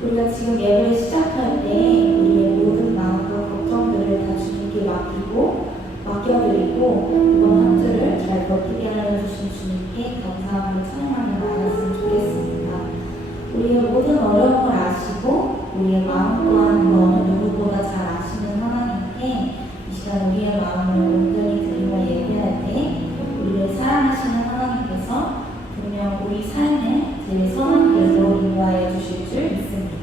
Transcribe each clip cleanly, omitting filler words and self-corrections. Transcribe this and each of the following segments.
우리가 지금 예배를 시작할 때 우리의 모든 마음과 걱정들을 다 주님께 맡겨드리고 이번 한 주를 잘 버티게 하여주신 주님께 감사함을 찬양하며 나갔으면 좋겠습니다. 우리의 모든 어려움을 아시고 우리의 마음 또한 그 어느 누구보다 잘 아시는 하나님께 이 시간 우리의 마음을 온전히 드리며 예배할 때 우리를 사랑하시는 하나님께서 분명 우리 삶에 제일 선한 길로 인도하여 주실 줄 믿습니다.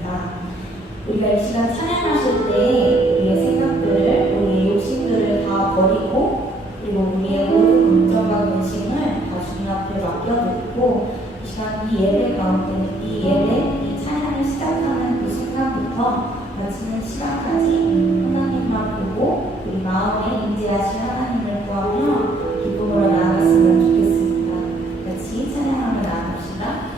우리가 이 시간 찬양하실 때 우리의 생각들을, 우리의 욕심들을 다 버리고 그리고 우리의 모든 걱정과 근심을 다 주님 앞에 맡겨드리고 이 시간 이 예배 가운데 이 찬양을 시작하는 그 순간부터 마치는 시간까지 하나님만 보고 우리 마음에 임재하신 하나님을 구하며 기쁨으로 나아갔으면 좋겠습니다. 같이 찬양하며 나아갑시다.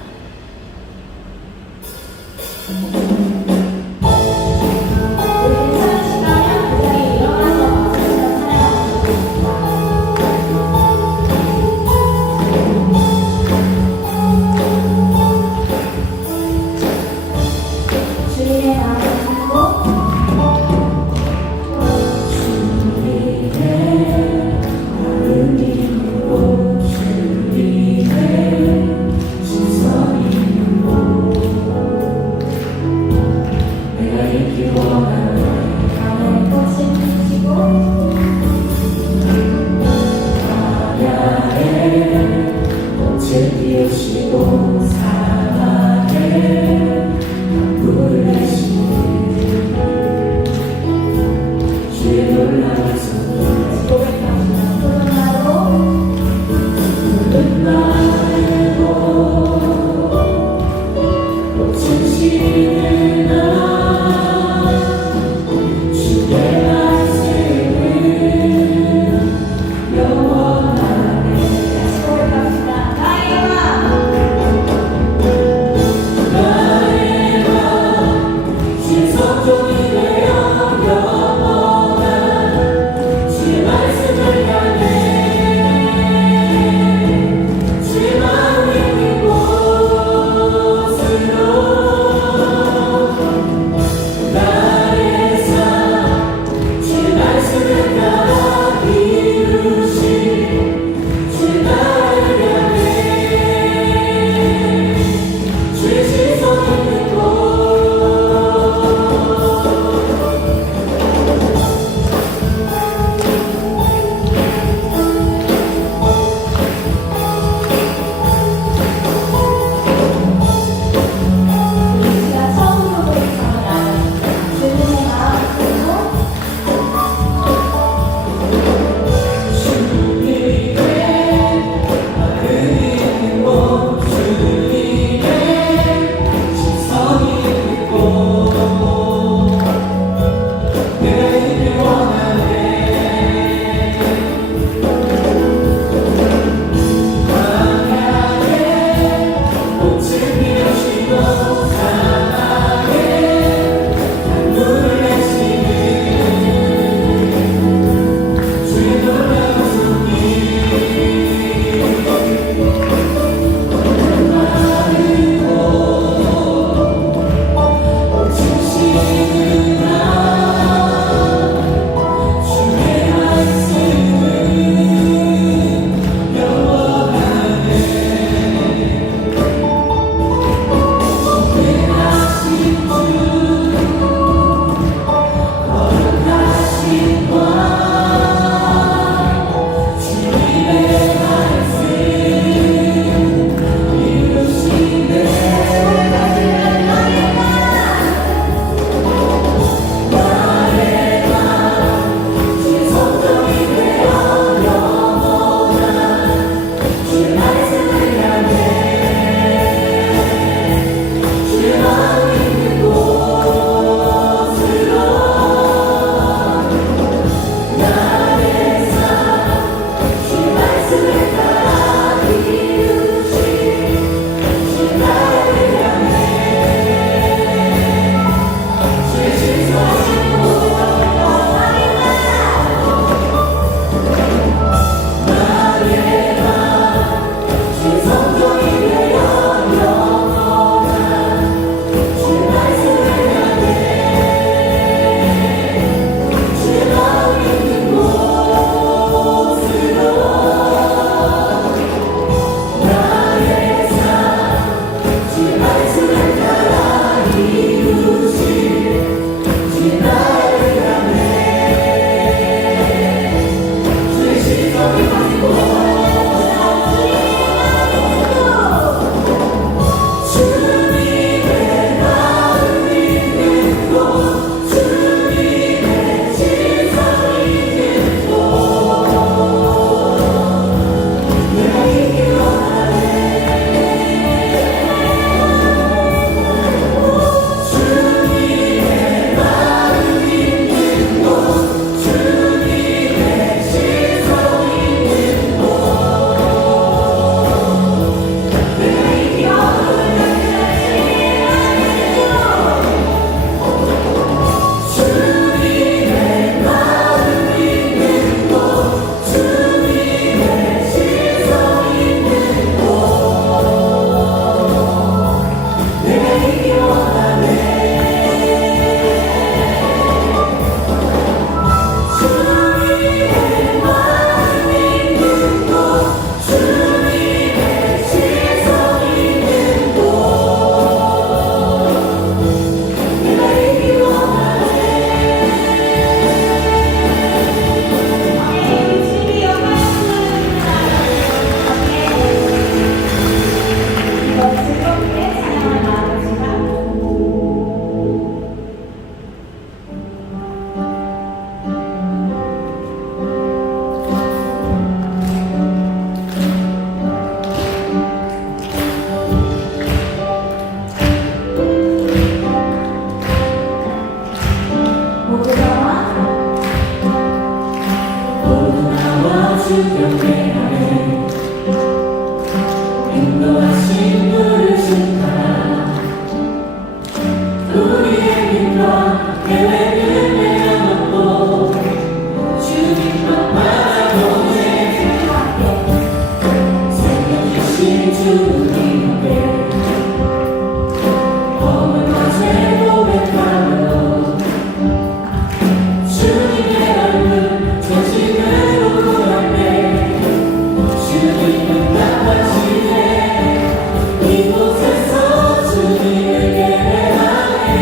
이곳에서 주님을 예배하네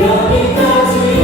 여기까지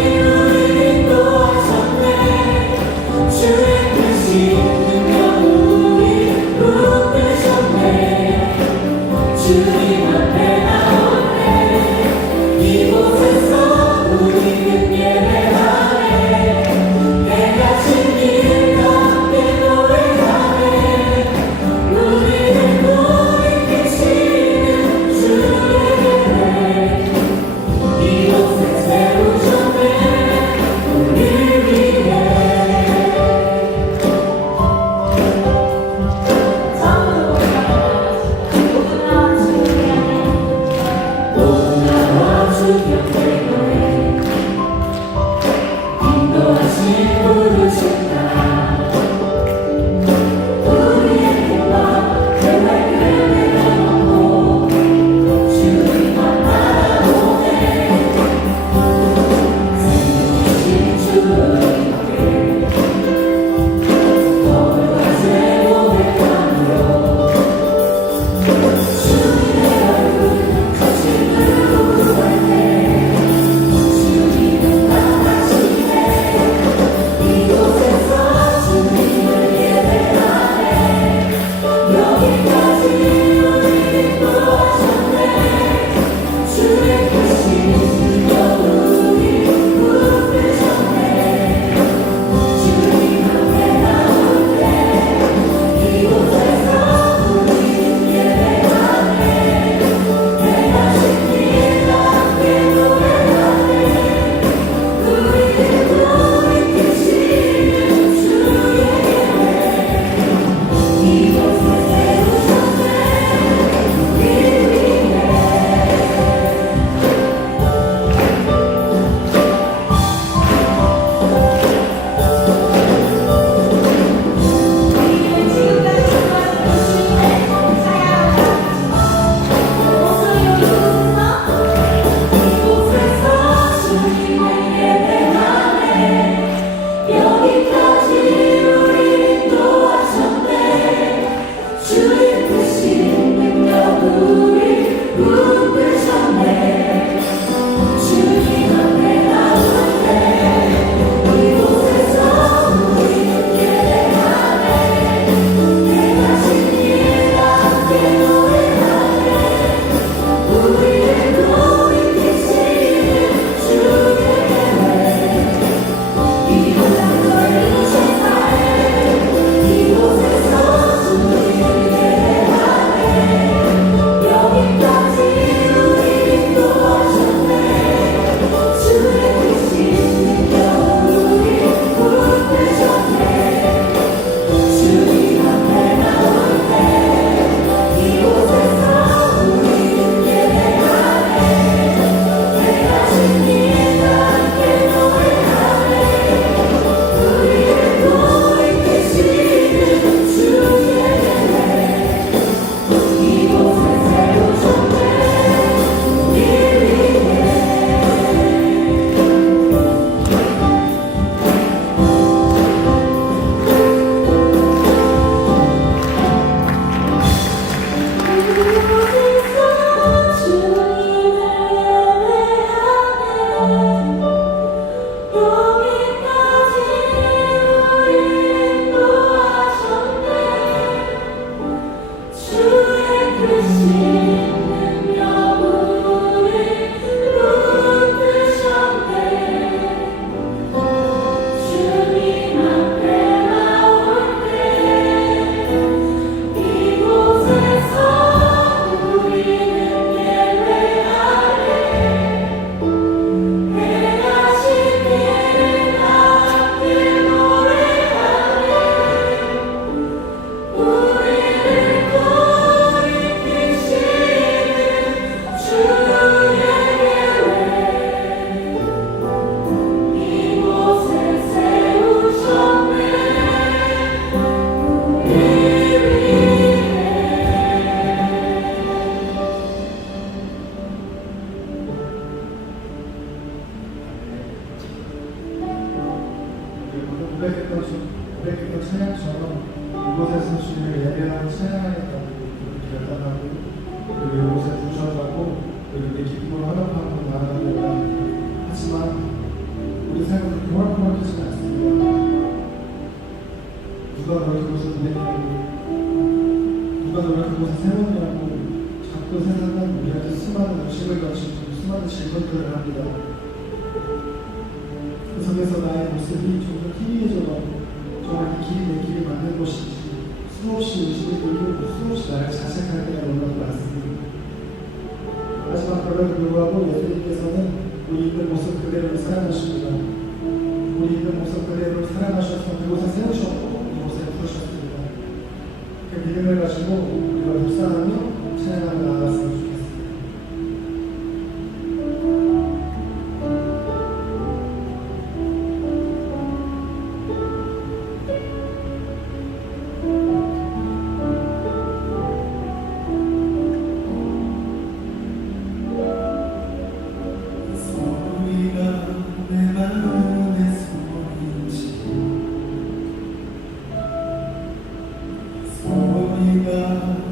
고백했던 찬양처럼 이곳에서 주님을 예배하고 찬양하겠다고 결단하고 그리고 이곳에 부셔가고 그리고 내 기쁨을 화답하고 나아가려고 하지만 우리 삶은 고만고만하지는 않습니다. 누가 너를 그곳에 보냈냐고 누가 너를 그곳에 세웠냐고 자꾸 세상은 우리한테 수많은 의식을 가지고 수많은 질문들을 합니다. 그 속에서 나의 모습이 좀 더 희미해져가고 정말 이 길이 내 길이 맞는 것인지 수없이 의식이 들고 수없이 나를 자책할 때가 너무나도 많습니다. 하지만 그럼에도 불구하고 예수님께서는 우리 있는 모습 그대로 사랑하십니다. 우리 있는 모습 그대로 사랑하셔서 그곳에 세우셨고 이곳에 부르셨습니다. 그 믿음을 가지고 우리가 묵상하며 찬양하며 나아갔으면 좋겠습니다.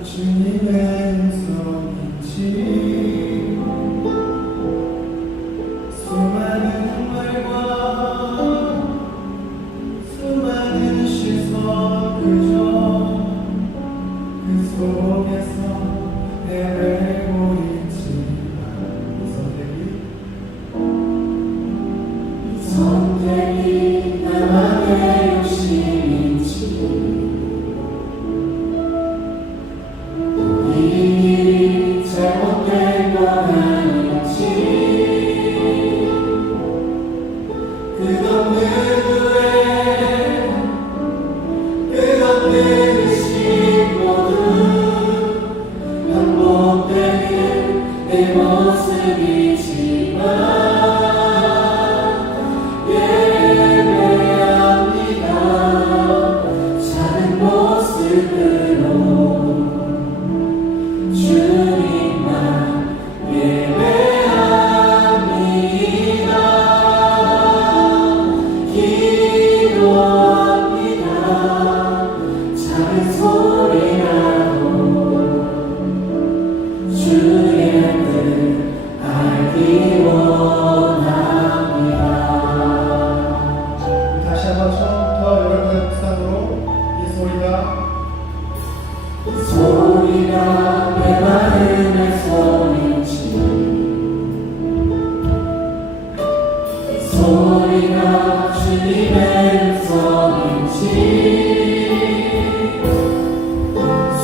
주님의 음성인지 수많은 말과 수많은 시선 그저 그 속에서 헤매고 있지만 이 선택이 나만의 욕심인지 잘못된 건 아닌지 끝없는 후회 끝없는 의식 모두 반복되는 내 모습이지만 예배합니다. 작은 모습으로 주님만 예배합니다. 기도합니다. 작은 소리라도 주의 뜻 알기 원합니다. 다시 한번 처음부터 여러분의 묵상으로 이 소리가 내 마음의 소리인지 소리가 주님의 음성인지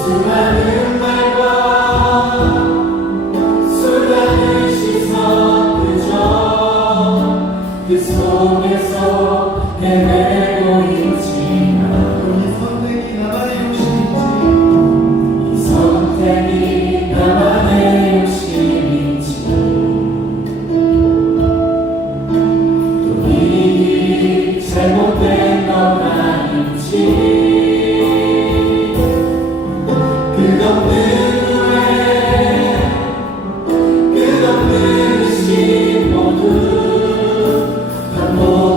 수많은 말과 수많은 시선 그저 그 속에서 헤매고 있지만 이 선택이 나만의 욕심인지 선택이 나만의 욕심인지 또 이 길이 잘못된 건 아닌지 끝없는 후회 끝없는 의식 모두 반복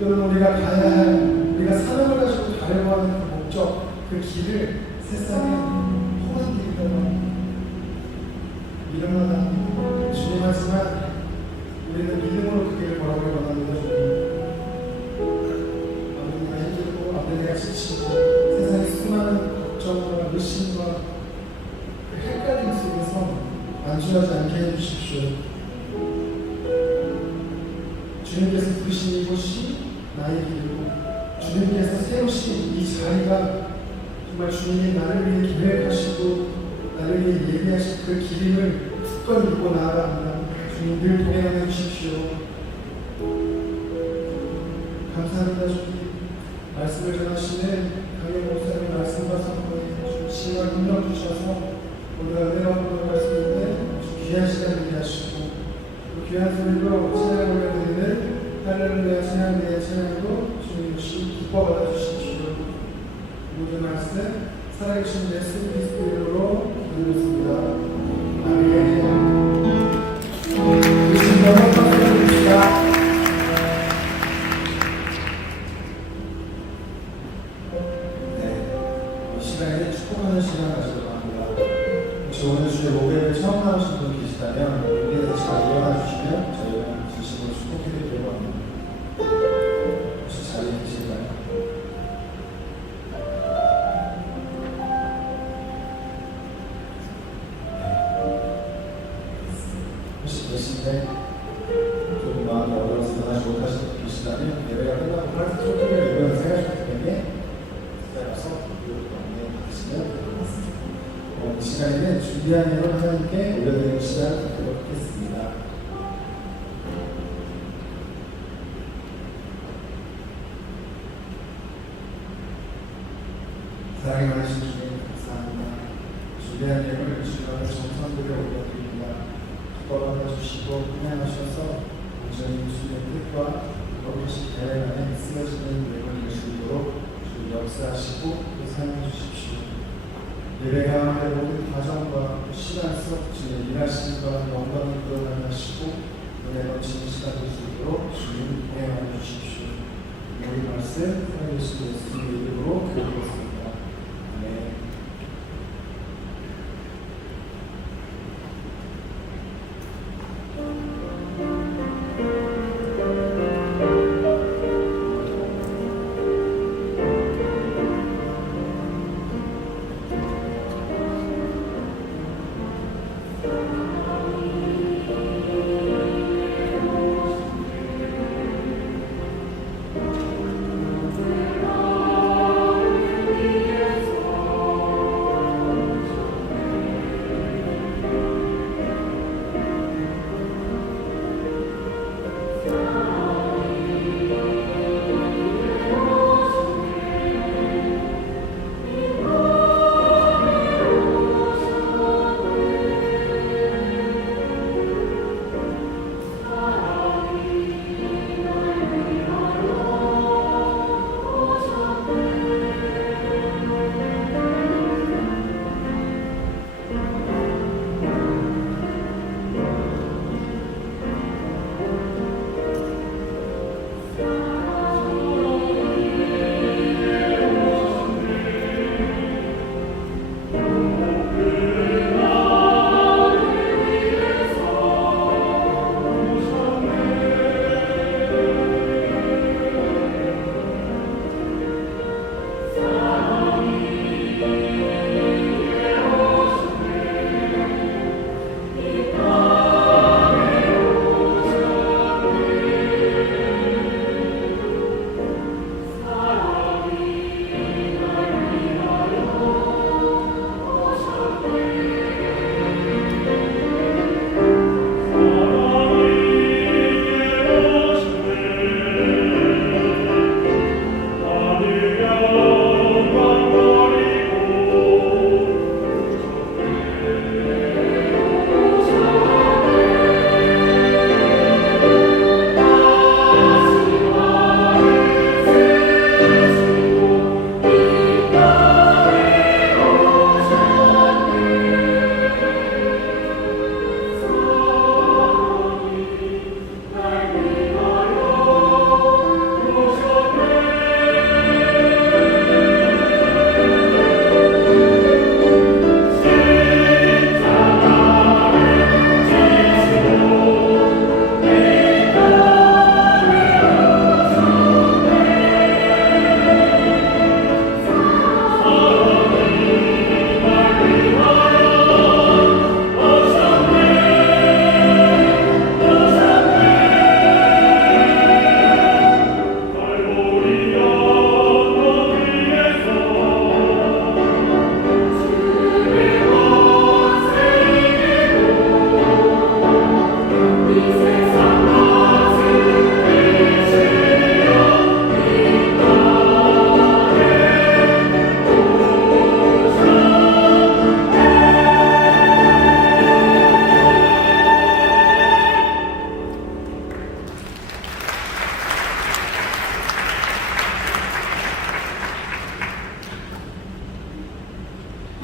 또는 우리가 가야 할, 우리가 사랑을 가지고 가려고 하는 그 목적, 그 길을 세상에 험한 길이라고 합니다. 미련하다. 주님 하지만 우리는 믿음으로 그 길을 걸어가길 원합니다. 아버지, 내가 힘들고 아버지 내가 지치고 세상에 수많은 걱정과 의심과 그 헷갈림 속에서 안주하지 않게 해주십시오. 주님께서 부르신 이곳이 나의 길이고 주님께서 세우신 이 자리가 정말 주님이 나를 위해 계획하시고 나를 위해 예비하신 그 길임을 굳건히 믿고 나아갑니다. 주님 늘 동행하여 주십시오. 감사합니다. 주님 말씀을 전하시는 강현 목사님 말씀과 선포에 주님을 능력 주셔서 오늘 은혜가 보도록 할 수 있는 귀한 시간 되게 하시고 그 귀한 소리로 찬양을 올려드리는 할렐루야 찬양대의 찬양도 주님 기뻐 받아주십시오. 모든 말씀 살아계신 예수 그리스도 이름으로 기도드렸습니다. 아멘. 예수님 너무 감사드립니다. 네, 이 시간에 축복하는 시간 가지도록 합니다. 혹시 오늘 주에 목요일에 처음 나오신 분 계시다면 여기에서 잘 일어나 주시면 저희가 진심으로 축복해드리려고 합니다. 혹시 자리에 계실까요? 혹시 계신데 조금 마음이 어려워서 일어나지 못하시는 분 계시다면 예배가 끝나고 프라이스 토끼를 이번에 생각하셨기 따라서 이렇게 안내 받으시면 될 것 같습니다. 이 시간에는 준비한 예물 하나님께 올려드리는 시간 갖도록 하겠습니다. 사랑이 많으신 주님 감사합니다. 준비한 예물 주님의 정성들에 올려드립니다. 기뻐 주시고 평안하셔서 온전히 주님의 뜻과 거룩하신 계획 안에 쓰여지는 예물이 될 수 있도록 주님 역사하시고 또 사용해 주십시오. 예배 가운데 모든 과정과 시간 속 주님 일하심과 영광을 드러나게 하시고 은혜 넘치는 시간 될 수 있도록 주님 인도하여 주십시오. 우리 말씀 살아계신 예수님의 이름으로 기도드렸습니다. 아멘.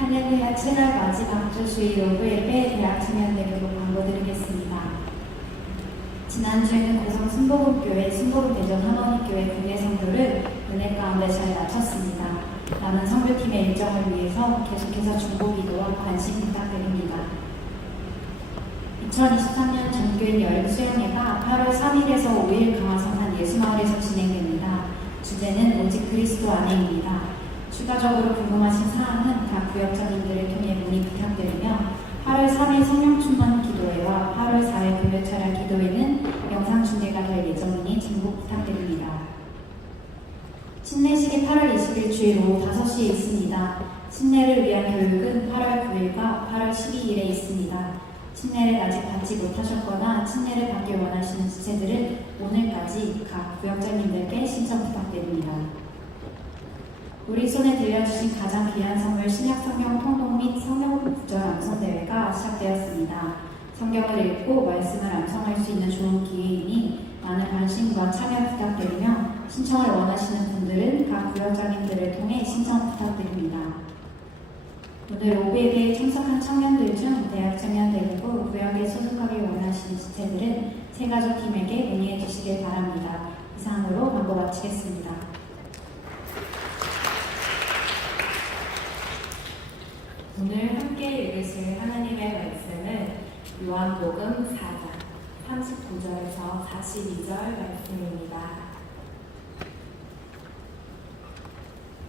한양대학 7월 마지막 주 주일 오브예배 대학 청년대교로 광고드리겠습니다. 지난주에는 고성 순복음교회, 순복음대전 하모니교회 국내 선교를 은혜 가운데 잘 마쳤습니다. 남은 선교팀의 일정을 위해서 계속해서 중보기도와 관심 부탁드립니다. 2023년 전교인 여름 수련회가 8월 3일에서 5일 강화성산 예수마을에서 진행됩니다. 주제는 오직 그리스도 안에입니다. 추가적으로 궁금하신 사항은 각 구역장님들을 통해 문의 부탁드리며 8월 3일 성령 충만 기도회와 8월 4일 금요 차량 기도회는 영상 중계가 될 예정이니 참고 부탁드립니다. 신내식이 8월 20일 주일 오후 5시에 있습니다. 신내를 위한 교육은 8월 9일과 8월 12일에 있습니다. 친례를 아직 받지 못하셨거나 친례를 받길 원하시는 지체들은 오늘까지 각 구역장님들께 신청 부탁드립니다. 우리 손에 들려주신 가장 귀한 선물 신약성경 통독 및 성경 구절 암송대회가 시작되었습니다. 성경을 읽고 말씀을 암송할 수 있는 좋은 기회이니 많은 관심과 참여 부탁드리며 신청을 원하시는 분들은 각 구역장님들을 통해 신청 부탁드립니다. 오늘 오브예배에 참석한 청년들 중 대학 청년대회고 구역에 소속하길 원하시는 지체들은 새가족팀에게 문의해 주시길 바랍니다. 이상으로 광고 마치겠습니다. 오늘 함께 읽으실 하나님의 말씀은 요한복음 4장 39절에서 42절 말씀입니다.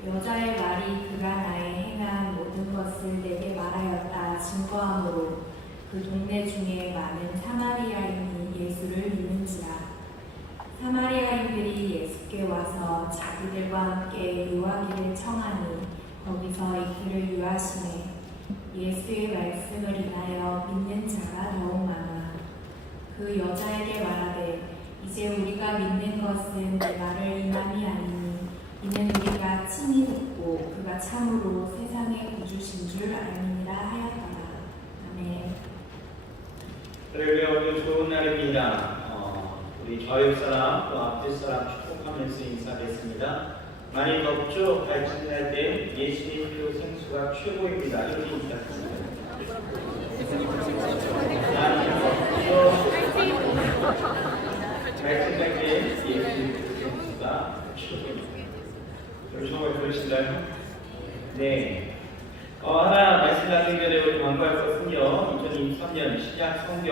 여자의 말이 그가 나의 행한 모든 것을 내게 말하였다 증거함으로 그 동네 중에 많은 사마리아인이 예수를 믿는지라. 사마리아인들이 예수께 와서 자기들과 함께 유하기를 청하니 거기서 이틀을 유하시매 예수의 말씀을 인하여 믿는 자가 더욱 많아. 그 여자에게 말하되 이제 우리가 믿는 것은 내 말을 인함이 아니니 이는 우리가 친히 듣고 그가 참으로 세상의 구주신 줄 알미니라 하였더라. 아멘. 할렐루야. 오늘 좋은 날입니다. 우리 좌측 사람 또 앞뒤 사람 축복하면서 인사드렸습니다. 많이 덥죠? 발진할 때 예수님표 생수가 최고입니다. 이렇게 인사드립니다. 많이 덥죠? 발진할 때 예수님표 생수가 최고입니다. 정말 그러신가요? 네. 하나 말씀 나누기 전에 우리 광고할 것은요, 2023년 신약 성경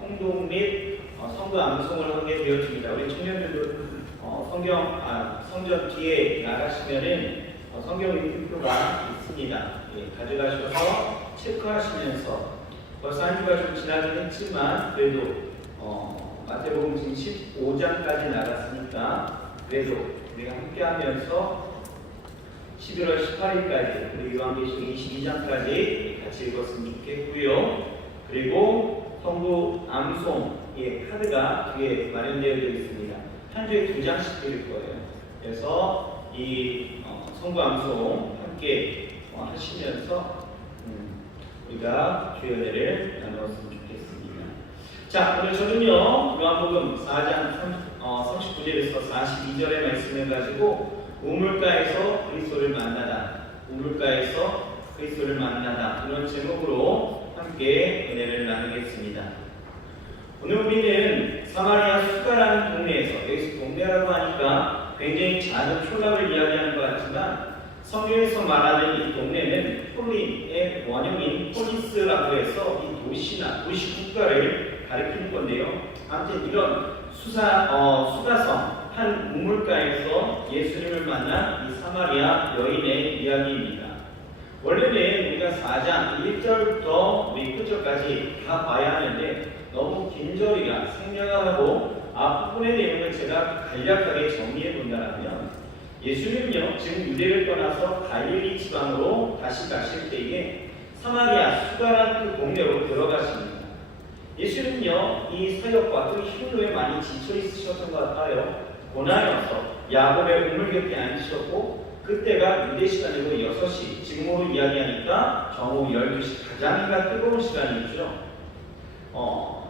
홍동 및 성도 암송을 하게 되었습니다. 우리 청년들도 성전 뒤에 나가시면은 성경 읽기표가 있습니다. 예, 가져가셔서 체크하시면서 벌써 한 주가 좀 지나긴 했지만 그래도 마태복음 지금 15장까지 나갔으니까 그래도 우리가 함께하면서 11월 18일까지 그리고 요한계시록 22장까지 같이 읽었으면 좋겠고요. 그리고 성도 암송의 카드가 뒤에 마련되어 있습니다. 한 주에 2장씩 드릴 거예요. 그래서 이 성도 암송 함께 하시면서 우리가 주연회를 나누었으면 좋겠습니다. 자, 오늘 저는요 요한복음 4장 39절에서 42절의 말씀을 가지고 우물가에서 그리스도를 만나다, 우물가에서 그리스도를 만나다 이런 제목으로 함께 은혜를 나누겠습니다. 오늘 우리는 사마리아 수가라는 동네에서, 여기서 동네라고 하니까 굉장히 작은 촌락을 이야기하는 것 같지만 성경에서 말하는 이 동네는 폴린의 원형인 폴리스라고 해서 이 도시나 도시 국가를 가리키는 건데요. 아무튼 이런 수가성 한 우물가에서 예수님을 만난 이 사마리아 여인의 이야기입니다. 원래는 우리가 4장 1절부터 우리 끝절까지 다 봐야 하는데 너무 긴 절이라 생략하고 앞부분의 내용을 제가 간략하게 정리해 본다면 예수님은요 지금 유대를 떠나서 갈릴리 지방으로 다시 가실 때에 사마리아 수가라는 그 동네로 들어가십니다. 예수님은요 이 사역과 또 힘으로 많이 지쳐 있으셨던 것 같아요. 고난이어서 야곱의 우물 곁에 앉으셨고 그때가 유대 시간이고 6시, 지금으로 이야기하니까 정오 12시 가장이가 뜨거운 시간이죠.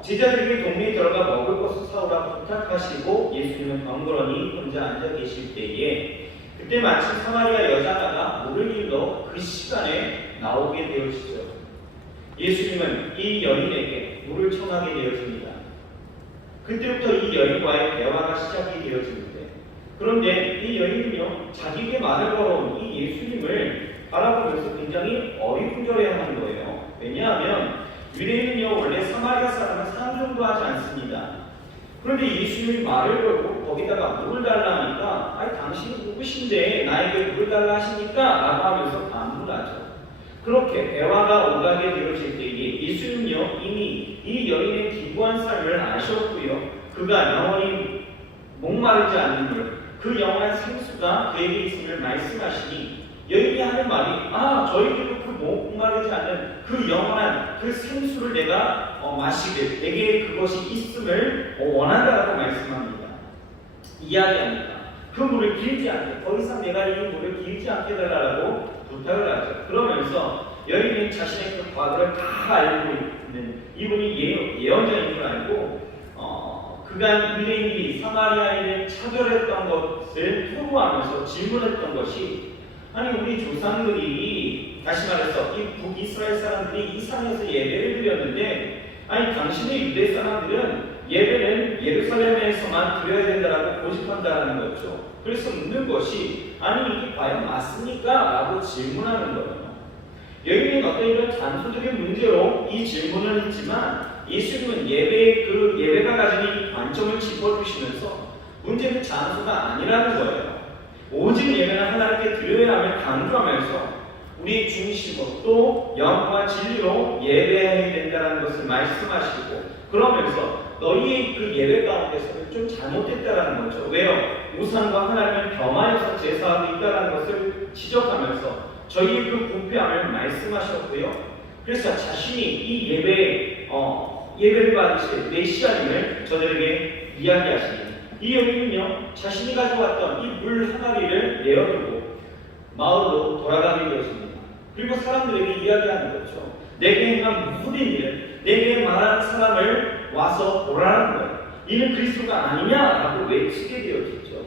제자들에게 동네에 들어가 먹을 것을 사오라고 부탁하시고 예수님은 덩그러니 혼자 앉아 계실 때에 그때 마침 사마리아 여자가 물을 일러 그 시간에 나오게 되어지죠. 예수님은 이 여인에게 물을 청하게 되어집니다. 그때부터 이 여인과의 대화가 시작이 되어지는데, 그런데 이 여인은요, 자기에게 말을 걸어온 이 예수님을 바라보면서 굉장히 어리둥절해하는 거예요. 왜냐하면 유대인은요, 원래 사마리아 사람은 상종도 하지 않습니다. 그런데 예수님이 말을 걸고 거기다가 물을 달라 하니까, 아니 당신이 누구신데 나에게 물을 달라 하십니까? 라고 하면서 반문하죠. 그렇게 대화가 오가게 되어질 때에 예수님은요, 이미 이 여인의 기부한 삶을 아셨고요, 그가 영원히 목마르지 않는 물, 그 영원한 생수가 그에게 있음을 말씀하시니, 여인이 하는 말이, 저에게도 그 목마르지 않는 그 영원한 그 생수를 내가 마시길, 내게 그것이 있음을 원한다라고 말씀합니다. 이야기합니다. 그 물을 길지 않게, 더 이상 내가 이 물을 길지 않게 달라고 부탁을 하죠. 그러면서 여인은 자신의 그 과거를 다 알고 있는, 이분이 예언자인 줄 알고 그간 유대인들이 사마리아인을 차별했던 것을 토로하면서 질문했던 것이, 아니 우리 조상들이, 다시 말해서 이 북이스라엘 사람들이 이 산에서 예배를 드렸는데, 아니 당신의 유대 사람들은 예배는 예루살렘에서만 드려야 된다라고 고집한다는 거죠. 그래서 묻는 것이, 아니 이게 과연 맞습니까? 라고 질문하는 거예요. 여기는 어떤 이런 단순적인 문제로 이 질문을 했지만, 예수님은 예배가 가지는 이 관점을 짚어주시면서 문제는 장소가 아니라는 거예요. 오직 예배는 하나님께 드려야 함을 강조하면서 우리의 중심으로 또 영과 진리로 예배해야 된다는 것을 말씀하시고, 그러면서 너희의 그 예배 가운데서는 좀 잘못했다라는 거죠. 왜요? 우상과 하나님을 겸하여서 제사하고 있다는 것을 지적하면서 저희의 그 부패함을 말씀하셨고요. 그래서 자신이 이 예배를 받으실 메시아님을 저들에게 이야기하시니, 이 여인은요, 자신이 가져왔던 이 물 항아리를 내어두고 마을로 돌아가게 되었습니다. 그리고 사람들에게 이야기하는 거죠. 내게 행한 모든 일을, 내게 말하는 사람을 와서 보라는 거예요. 이는 그리스도가 아니냐라고 외치게 되어졌죠.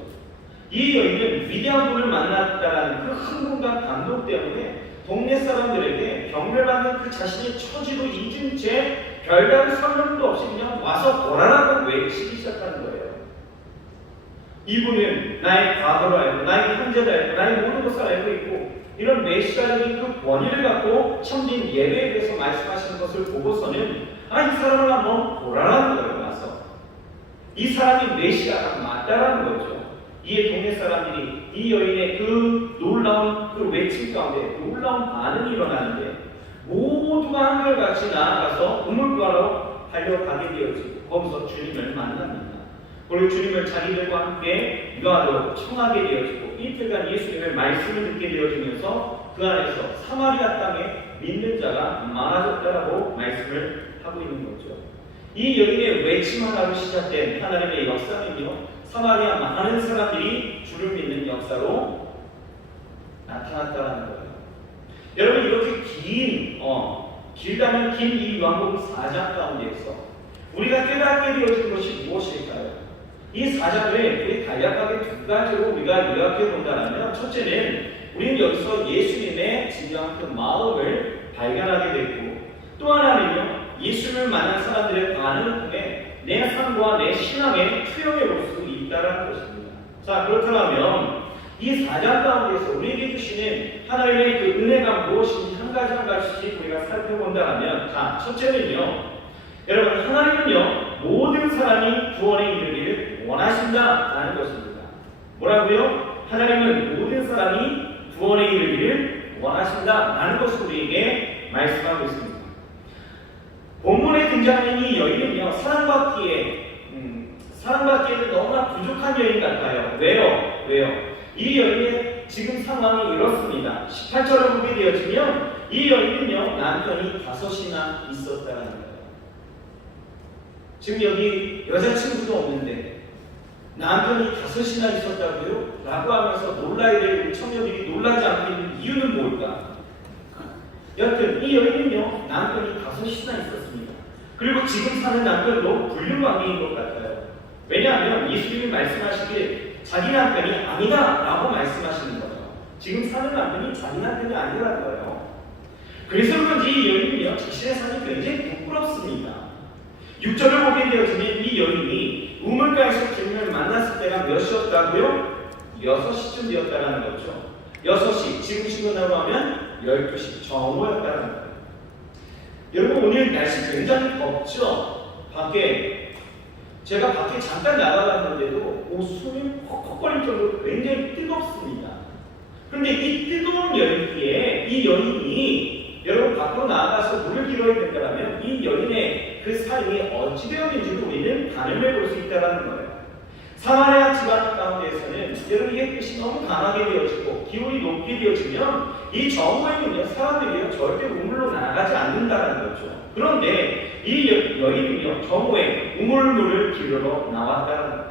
이 여인은 위대한 분을 만났다는 그 흥분과 감동 때문에 동네 사람들에게 경멸받는 그 자신의 처지로 잊은 채 별다른 설명도 없이 그냥 와서 보라라고 외치기 시작하는 거예요. 이분은 나의 과거를 알고, 나의 현재를 알고, 나의 모든 것을 알고 있고, 이런 메시아적인 그 권위를 갖고 참된 예배에 대해서 말씀하시는 것을 보고서는, 이 사람을 한번 보라라는 거예요. 와서 이 사람이 메시아가 맞다라는 거죠. 이에 동네 사람들이 이 여인의 그 놀라운 그 외침 가운데 놀라운 반응이 일어나는데, 모두가 한결같이 나아가서 우물 구하러 달려가게 되어지고, 거기서 주님을 만납니다. 그리고 주님을 자기들과 함께 유하도록 청하게 되어지고, 이틀간 예수님의 말씀을 듣게 되어지면서 그 안에서 사마리아 땅에 믿는 자가 많아졌다라고 말씀을 하고 있는 거죠. 이 여인의 외침 하나로 시작된 하나님의 역사는요, 사마리아 많은 사람들이 주를 믿는 역사로 나타났다는 거예요. 여러분, 이렇게 길다면 긴 이 요한복음 4장 가운데에서 우리가 깨닫게 되어진 것이 무엇일까요? 이 4장을 우리 간략하게 두 가지로 우리가 요약해 본다면, 첫째는 우리는 여기서 예수님의 진정한 그 마음을 발견하게 됐고, 또 하나는요, 예수님을 만난 사람들의 반응을 통해 내 삶과 내 신앙의 투영해 볼 수 있다는 것입니다. 자, 그렇다면 이 4장 가운데서 우리에게 주시는 하나님의 그 은혜가 무엇인지 한 가지 한 가지씩 우리가 살펴본다면, 자, 첫째는요, 여러분, 하나님은요, 모든 사람이 구원에 이르기를 원하신다라는 것입니다. 뭐라고요? 하나님은 모든 사람이 구원에 이르기를 원하신다라는 것을 우리에게 말씀하고 있습니다. 본문에 등장하는 이 여인은요, 사랑받기에는 너무나 부족한 여인 같아요. 왜요? 이 여인의 지금 상황이 이렇습니다. 18절을 보게 되어지면 이 여인은요, 남편이 5이나 있었다는 거예요. 지금 여기 여자친구도 없는데 남편이 5이나 있었다고요? 라고 하면서 놀라야 될 우리 청년들이 놀라지 않고 있는 이유는 뭘까? 여튼 이 여인은요, 남편이 5이나 있었습니다. 그리고 지금 사는 남편도 불륜관계인 것 같아요. 왜냐하면 예수님이 말씀하시길 자기 남편이 아니다 라고 말씀하시는 거예요. 지금 사는 남편이 자기 남편이 아니라는 거예요. 그래서 그런지 이 여인은요, 자신의 삶이 굉장히 부끄럽습니다. 6절을 보게 되어지는 이 여인이 우물가에서 주님을 만났을 때가 몇 시였다고요? 6시쯤 되었다는 거죠. 6시, 지금 시간으로 하면 12시, 정오였다는 거예요. 여러분, 오늘 날씨 굉장히 덥죠? 제가 밖에 잠깐 나가봤는데도 숨이 퍽퍽 걸릴 정도로 굉장히 뜨겁습니다. 그런데 이 뜨거운 열기에 이 여인이 여러분 밖으로 나가서 물을 길어야 된다면 이 여인의 그 삶이 어찌 되었는지도 우리는 가늠해 볼 수 있다는 거예요. 사마리아 지방 가운데에서는 여러분 햇빛이 너무 강하게 되어지고 기온이 높게 되어지면 이 정오에 있는 사람들이 절대 우물로 나가지 않는다는 거죠. 그런데 이 여인은요, 정오에 우물물을 길러 나왔다는 거예요.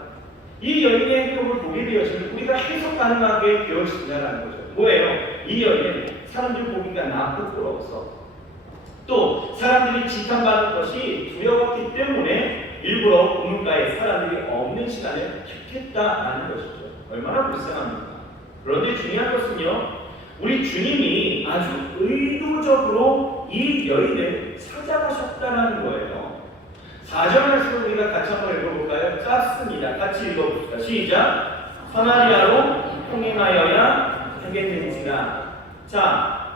이 여인의 행동을 보게 되어지면 우리가 해석 가능하게 되어진다는 거죠. 뭐예요? 이 여인은 사람들 보기가 나쁘고 또 사람들이 지탄받는 것이 두려웠기 때문에 일부러 우물가에 사람들이 없는 시간을 택했다라는 것이죠. 얼마나 불쌍합니까? 그런데 중요한 것은요, 우리 주님이 아주 의도적으로 이 여인을 찾아가셨다는 거예요. 4절 말씀을 우리가 같이 한번 읽어볼까요? 짧습니다. 같이 읽어봅시다. 시작! 사마리아로 통행하여야 하겠는지라. 자,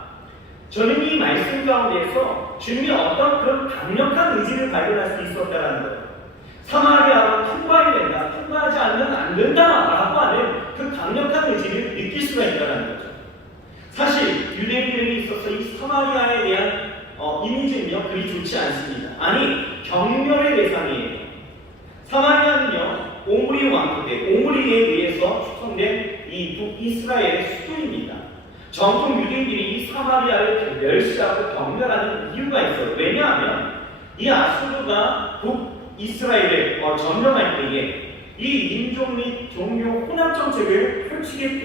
저는 이 말씀 가운데에서 주님이 어떤 그런 강력한 의지를 발견할 수 있었다는 거예요. 사마리아로 통과해야 된다, 통과하지 않으면 안 된다라고 하는 그 강력한 의지를 느낄 수가 있다는 거죠. 사실 유대인들에게 있어서 이 사마리아에 대한 이미지는요, 그리 좋지 않습니다. 아니, 경멸의 대상이에요. 사마리아는요, 오므리 왕국 때 오므리에 의해서 추천된 이 북이스라엘의 수도입니다. 전통 유대인들이 이 사마리아를 멸시하고 경멸하는 이유가 있어요. 왜냐하면 이 아수르가 북이스라엘을 점령할 때에 이 민족 및 종교 혼합 정책을 펼치게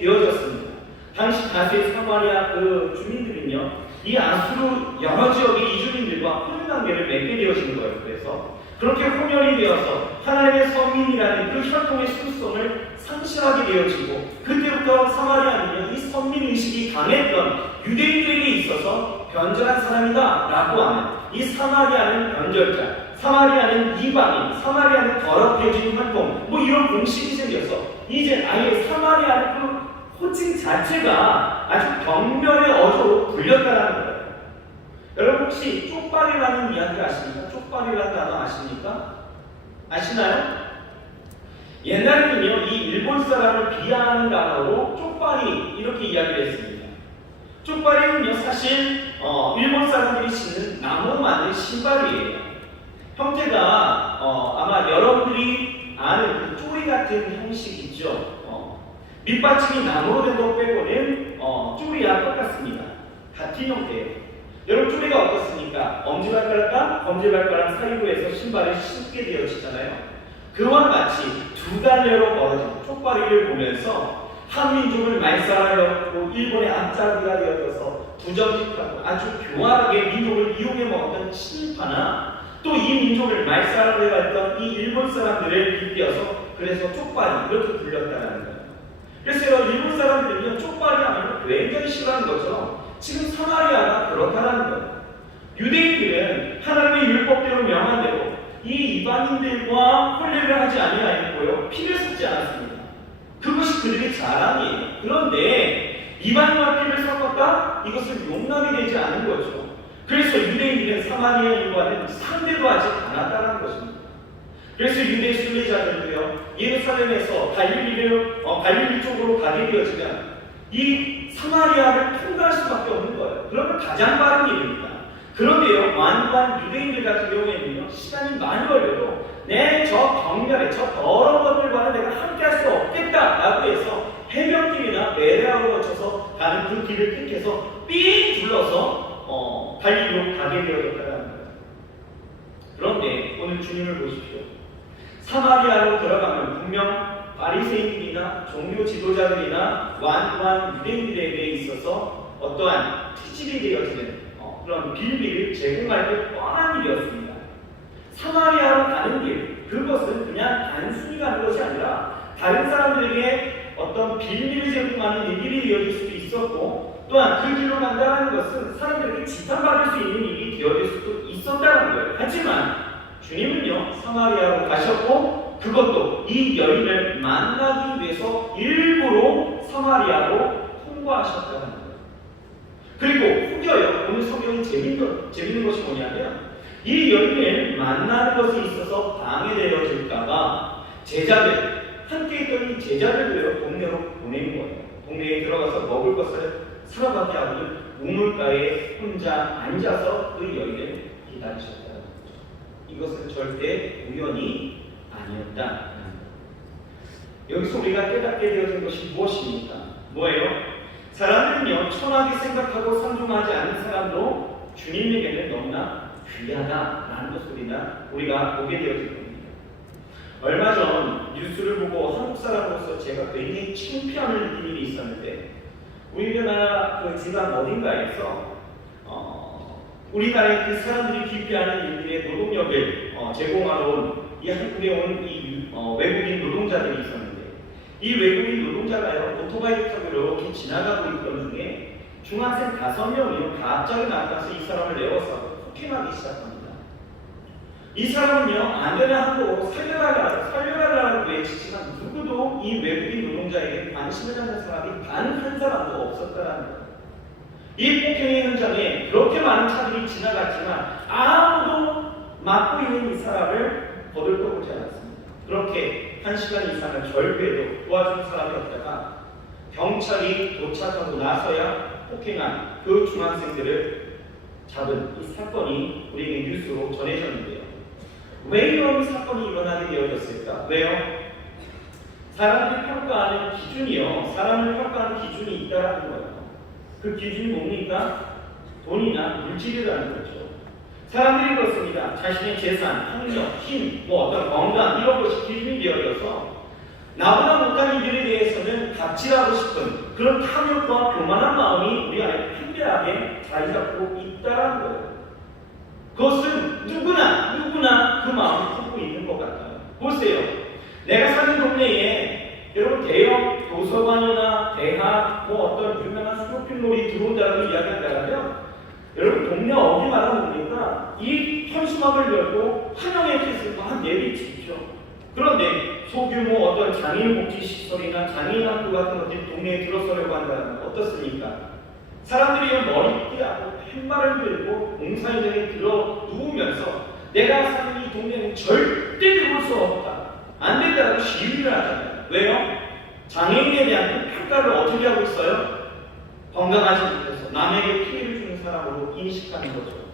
되어졌습니다. 당시 다수의 사마리아 그 주민들은요, 이 아수르 여러 지역의 이주민들과 혼인 관계를 맺게 되어진 거예요. 그래서 그렇게 혼혈이 되어서 하나님의 선민이라는 그 혈통의 순수성을 상실하게 되어지고, 그때부터 사마리아는요, 이 선민의식이 강했던 유대인들에게 있어서 변절한 사람이다 라고 하는, 이 사마리아는 변절자, 사마리아는 이방인, 사마리아는 더럽혀진 활동, 이런 공식이 생겨서 이제 아예 사마리아의 그 호칭 자체가 아주 경멸의 어조로 불렸다는 거예요. 여러분 혹시 쪽발이라는 이야기 아십니까? 쪽발이라는 단어 아십니까? 아시나요? 옛날에는요, 이 일본 사람을 비하하는 단어로 쪽발이 이렇게 이야기를 했습니다. 쪽발이는요, 사실 일본 사람들이 신는 나무로 만든 신발이에요. 형태가 아마 여러분들이 아는 그 쪼리 같은 형식 있죠. 밑받침이 나무로 된 것 빼고는 쪼리와 똑같습니다. 같은 형태예요. 여러분 쪼리가 어떻습니까? 엄지발가락과 검지발가락 사이로 해서 신발을 신게 되어지잖아요. 그와 같이 두 갈래로 벌어진 쪽발이를 보면서 한민족을 말살하려고 일본의 앞잡이가 되어져서 부정직하고 아주 교활하게 민족을 이용해 먹었던 친일파나 또 이 민족을 말살하려고 했던 이 일본 사람들을 빗대어서 그래서 쪽발이 이렇게 불렸다는 거예요. 그래서 일본 사람들은요, 쪽발이 하면 굉장히 싫어하는 것처럼 지금 사마리아가 그렇다는 거예요. 유대인들은 하나님의 율법대로 명한 대로 이 이방인들과 혼례를 하지 아니하였고요, 피를 섞지 않았습니다. 그것이 그들의 자랑이에요. 그런데 이방인과 피를 섞었다? 이것은 용납이 되지 않은 거죠. 그래서 유대인들은 사마리아인과는 상대도 하지 않았다는 것입니다. 그래서 유대 순례자들도요, 예루살렘에서 갈릴리 쪽으로 가게 되어지면 이 사마리아를 통과할 수밖에 없는 거예요. 그러면 가장 빠른 일입니다. 그런데요, 완고한 유대인들 같은 경우에는요, 시간이 많이 걸려도 저 경멸에, 저 더러운 것들과는 내가 함께 할 수 없겠다라고 해서 해변길이나 메레아로 거쳐서 가는 그 길을 택해서 삥 둘러서 갈릴리로 가게 되어졌다는 거예요. 그런데 오늘 주님을 보십시오. 사마리아로 들어가면 분명 바리새인들이나 종교 지도자들이나 완고한 유대인들에게 있어서 어떠한 트집이 되어지는 그런 빌미를 제공할 게 뻔한 일이었습니다. 사마리아로 가는 길, 그것은 그냥 단순히 가는 것이 아니라 다른 사람들에게 어떤 빌미를 제공하는 일이 되어질 수도 있었고, 또한 그 길로 간다는 것은 사람들에게 지탄받을 수 있는 일이 되어질 수도 있었다는 거예요. 하지만 주님은요, 사마리아로 가셨고 그것도 이 여인을 만나기 위해서 일부러 사마리아로 통과하셨다는 거예요. 그리고 혹여요, 오늘 성경이 재밌는 것이 뭐냐면 이 여인을 만나는 것에 있어서 방해되어질까봐 제자들, 함께 있던 이 제자들도요, 동네로 보내는 거예요. 동네에 들어가서 먹을 것을 사러받게 하고는 우물가에 혼자 앉아서 그 여인을 기다리셨다는 거죠. 이것은 절대 우연이 아니었다. 여기서 우리가 깨닫게 되어진 것이 무엇입니까? 뭐예요? 사람들은요, 천하게 생각하고 상종하지 않는 사람도 주님에게는 너무나 귀하다라는 것을 우리가 보게 되어질 겁니다. 얼마 전 뉴스를 보고 한국 사람으로서 제가 굉장히 창피함을 느낀 일이 있었는데, 우리나라 그 지방 어딘가에서 우리나라의 그 사람들이 기피하는 일들의 노동력을 제공하러 온 이 한국에 온 이 외국인 노동자들이 있었는데, 이 외국인 노동자가요, 오토바이를 타고 이렇게 지나가고 있던 중에 중학생 5명이 갑자기 나타나서 이 사람을 내어서 폭행하기 시작합니다. 이 사람은요, 안되나 하고 살려달라고 외치지만 누구도 이 외국인 노동자에게 관심을 갖는 사람이 단 한 사람도 없었다는 거예요. 이 폭행의 현장에 그렇게 많은 차들이 지나갔지만 아무도 막고 있는 이 사람을 거들떠보지 않았습니다. 그렇게 1시간 이상을 절규해도 도와주는 사람이 없다가 경찰이 도착하고 나서야 폭행한 그 중학생들을 잡은 이 사건이 우리에게 뉴스로 전해졌는데요. 왜 이런 사건이 일어나게 되어졌을까? 왜요? 사람들이 평가하는 기준이요, 사람을 평가하는 기준이 있다는 거예요. 그 기준이 뭡니까? 돈이나 물질이라는 거죠. 사람들이 그렇습니다. 자신의 재산, 학력, 힘, 어떤 건강 이런 것이 기준이 되어져서 나보다 못한 이들에 대해서는 갑질하고 싶은 그런 탐욕과 교만한 마음이 우리 안에 팽배하게 자리 잡고 있다는 거예요. 그것은 누구나 그 마음을 품고 있는 것 같아요. 보세요. 내가 사는 동네에 여러분 대형 도서관이나 대학, 어떤 유명한 쇼핑몰이 들어온다고 이야기한다면 여러분 동네 어디마다 보니까 이 현수막을 열고 환영의 뜻을 막 내비치죠. 그런데 소규모 어떤 장애인 복지 시설이나 장애인 학교 같은 것들이 동네에 들어서려고 한다면 어떻습니까? 사람들이 머리띠하고 펜발을 들고 공사장에 들어 누우면서 내가 사는 이 동네는 절대 들어올 수 없다, 안 된다고 시위를 하잖아요. 왜요? 장애인에 대한 평가를 어떻게 하고 있어요? 건강하지 못해서 남에게 피해를 주는 사람으로 인식하는 거죠.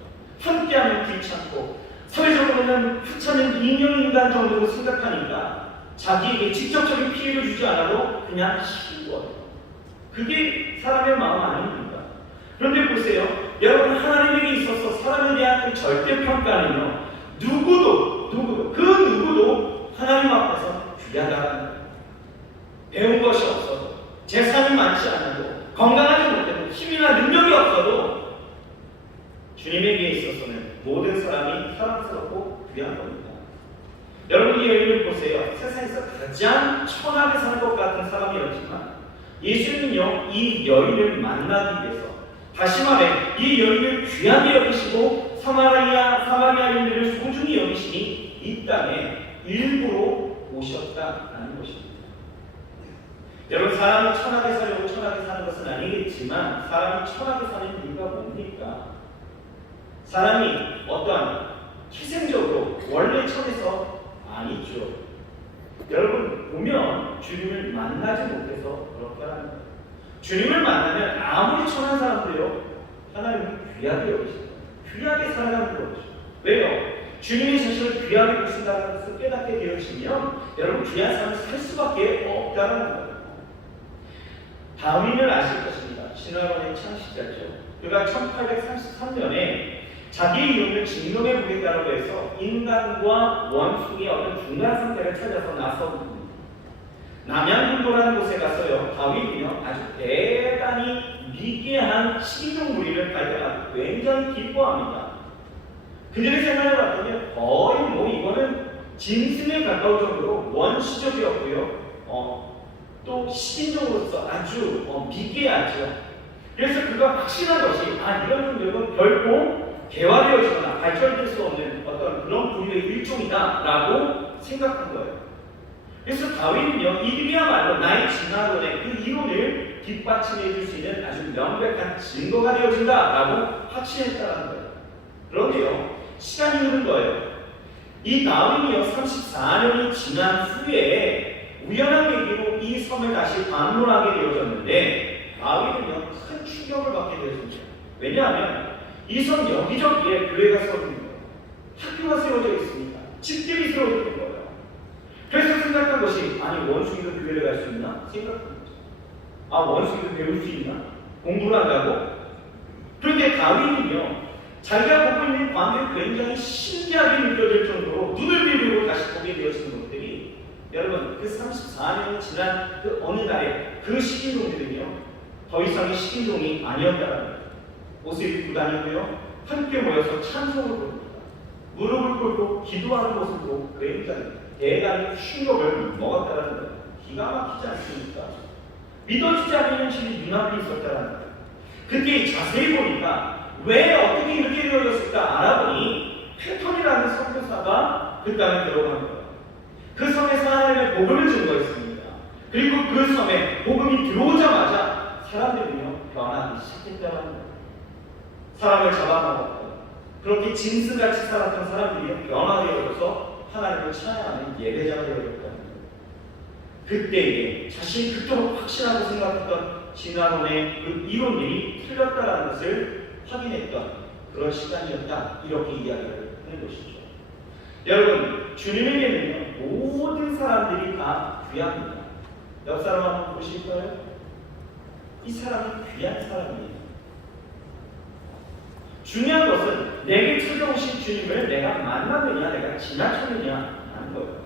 함께하면 귀찮고 사회적으로는 하찮은 인형인간 정도로 생각하니까 자기에게 직접적인 피해를 주지 않아도 그냥 신고해요. 그게 사람의 마음 아닙니까? 그런데 보세요. 여러분, 하나님에게 있어서 사람에 대한 그 절대평가는요, 누구도 하나님 앞에서 귀하다는 거예요. 배운 것이 없어도, 재산이 많지 않아도, 건강하지 못해도, 힘이나 능력이 없어도 주님에게 있어서는 모든 사람이 사랑스럽고 귀한 겁니다. 여러분, 이 여인을 보세요. 세상에서 가장 천하게 사는 것 같은 사람이었지만 예수님은요, 이 여인을 만나기 위해서, 다시 말해 이 여인을 귀하게 여기시고 사마리아인들을 소중히 여기시니 이 땅에 일부러 오셨다라는 것입니다. 여러분, 사람이 천하게 살려고 천하게 사는 것은 아니겠지만 사람이 천하게 사는 이유가 뭡니까? 사람이 어떠한 희생적으로 원래 천에서 아니죠. 여러분, 보면 주님을 만나지 못해서 그렇게 하는 거예요. 주님을 만나면 아무리 천한 사람도요, 하나님은 귀하게 여기십니다. 귀하게 살아가는 거죠. 왜요? 주님이 자신을 귀하게 보신다는 것을 깨닫게 되어지면 여러분, 귀한 삶을 살 수밖에 없다는 거예요. 다윈을 아실 것입니다. 신화론의 창시자죠. 그가 1833년에 자기의 이름을 증명해 보겠다고 해서 인간과 원숭이의 어떤 중간 상태를 찾아서 나섭니다. 남양군도라는 곳에 가서요, 다윗이요, 아주 대단히 미개한 식인종 무리를 발견하고 굉장히 기뻐합니다. 그들의 생각을 봤더니 거의 이거는 짐승에 가까울 정도로 원시적이었고요, 또 식인종으로서 아주 미개하죠. 그래서 그가 확신한 것이 이런 능력은 결코 개화되어지거나 발전될 수 없는 어떤 그런 부류의 일종이다라고 생각한 거예요. 그래서 다윗은요, 이들이야말로 나의 진화론의 그 이론을 뒷받침해 줄 수 있는 아주 명백한 증거가 되어진다라고 확신했다는 거예요. 그런데요, 시간이 흐른 거예요. 이 다윗이요, 34년이 지난 후에 우연한 계기로 이 섬에 다시 방문하게 되어졌는데 다윗은요, 큰 충격을 받게 되었습니다. 왜냐하면 이 섬 여기저기에 교회가 세워진 거예요. 학교가 세워져 있습니다. 집들이 세워져 있는 거예요. 그래서 생각한 것이 원숭이도 교회를 갈 수 있나? 생각한 거죠. 원숭이도 배울 수 있나? 공부를 한다고? 그런데 다윗은요, 자기가 보고 있는 광경이 굉장히 신기하게 느껴질 정도로 눈을 비비고 다시 보게 되어지는 것들이 여러분 그 34년이 지난 그 어느 날에 그 식인종들은요 더 이상의 식인종이 아니었다는 거예요. 옷을 입고 다니고요 함께 모여서 찬송을 부릅니다. 무릎을 꿇고 기도하는 모습도 굉장히 대단히 충격을 먹었다는 거예요. 기가 막히지 않습니까? 믿어지지 않는 현실이 눈앞에 있었다는 거예요. 그때 자세히 보니까 왜 어떻게 이렇게 되어졌을까 알아보니 패턴이라는 선교사가 그 땅에 들어간 거예요. 그 섬에서 하나님의 복음을 증거했습니다. 그리고 그 섬에 복음이 들어오자마자 사람들이요 변하기 시작했다는 거예요. 사람을 잡아먹었고 그렇게 짐승같이 살았던 사람들이 변화되어서 하나님을 찬양하는 예배자가 되어졌다는 거예요. 그때에 자신이 그토록 확신하고 생각했던 진화론의 그 이론들이 틀렸다는 것을 확인했던 그런 시간이었다. 이렇게 이야기를 하는 것이죠. 여러분, 주님에게는요 모든 사람들이 다 귀합니다. 옆 사람 한번 보실까요? 이 사람이 귀한 사람이에요. 중요한 것은 내게 찾아오신 주님을 내가 만나느냐 내가 지나쳤느냐 하는 거예요.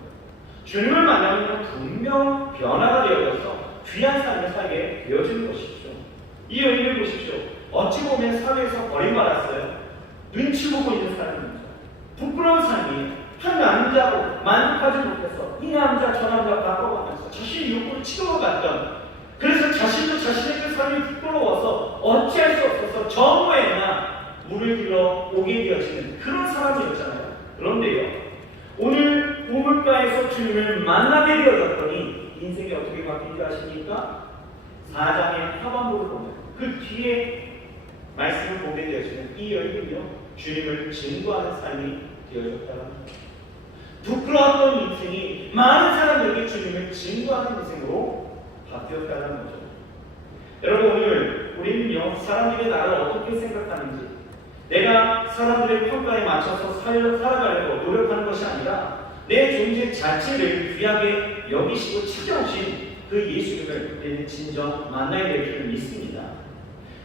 주님을 만나면 분명 변화가 되어져서 귀한 삶을 살게 되어지는 것이죠. 이 여인을 보십시오. 어찌 보면 사회에서 버림받았어요. 눈치 보고 있는 사람입니다. 부끄러운 삶이 한 남자로 만족하지 못해서 이 남자 저 남자 바꿔가면서 자신의 욕구를 치러갔던 그래서 자신도 자신의 그 삶이 부끄러워서 어찌할 수 없어서 정오에나 물을 들어 오게 되어지는 그런 사람이었잖아요. 그런데요 오늘 우물가에서 주님을 만나게 되어졌더니 인생이 어떻게 바뀐지 아십니까? 4장의 하반부를 보면 그 뒤에 말씀을 보게 되어지는 이 여인은요 주님을 증거하는 삶이 되어졌다는 거예요. 부끄러웠던 인생이 많은 사람들에게 주님을 증거하는 인생으로 바뀌었다는 거죠. 여러분 오늘 우리는요 사람들이 나를 어떻게 생각하는지 내가 사람들의 평가에 맞춰서 살아가려고 노력하는 것이 아니라 내 존재 자체를 귀하게 여기시고 찾아오신 그 예수님을 우리는 진정 만나야 될 줄을 믿습니다.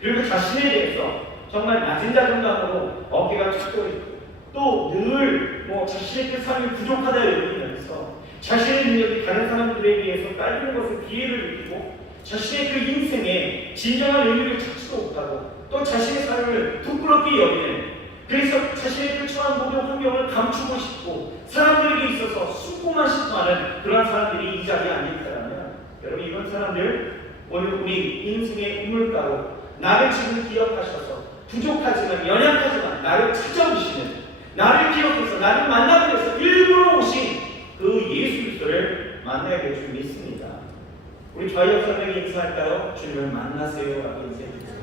그리고 자신에 대해서 정말 낮은 자존감으로 어깨가 척도 있고 또 늘 자신의 그 삶이 부족하다 여기면서 자신의 능력이 다른 사람들에 비해서 딸리는 것을 기회를 느끼고 자신의 그 인생에 진정한 의미를 찾지도 못하고 또 자신의 삶을 부끄럽게 여기는 그래서 자신의 그 처한 모든 환경을 감추고 싶고 사람들에게 있어서 숨고만 싶어하는 그런 사람들이 이 자리에 앉아있다면 여러분 이런 사람들 오늘 우리 인생의 우물가로 나를 지금 기억하셔서 부족하지만 연약하지만 나를 찾아오시는 나를 기억해서 나를 만나기 위해서 일부러 오신 그 예수 그리스도를 만나야 될 줄 믿습니다. 우리 좌익 사람에게 인사할까요? 주님을 만나세요 라고 인사해주세요.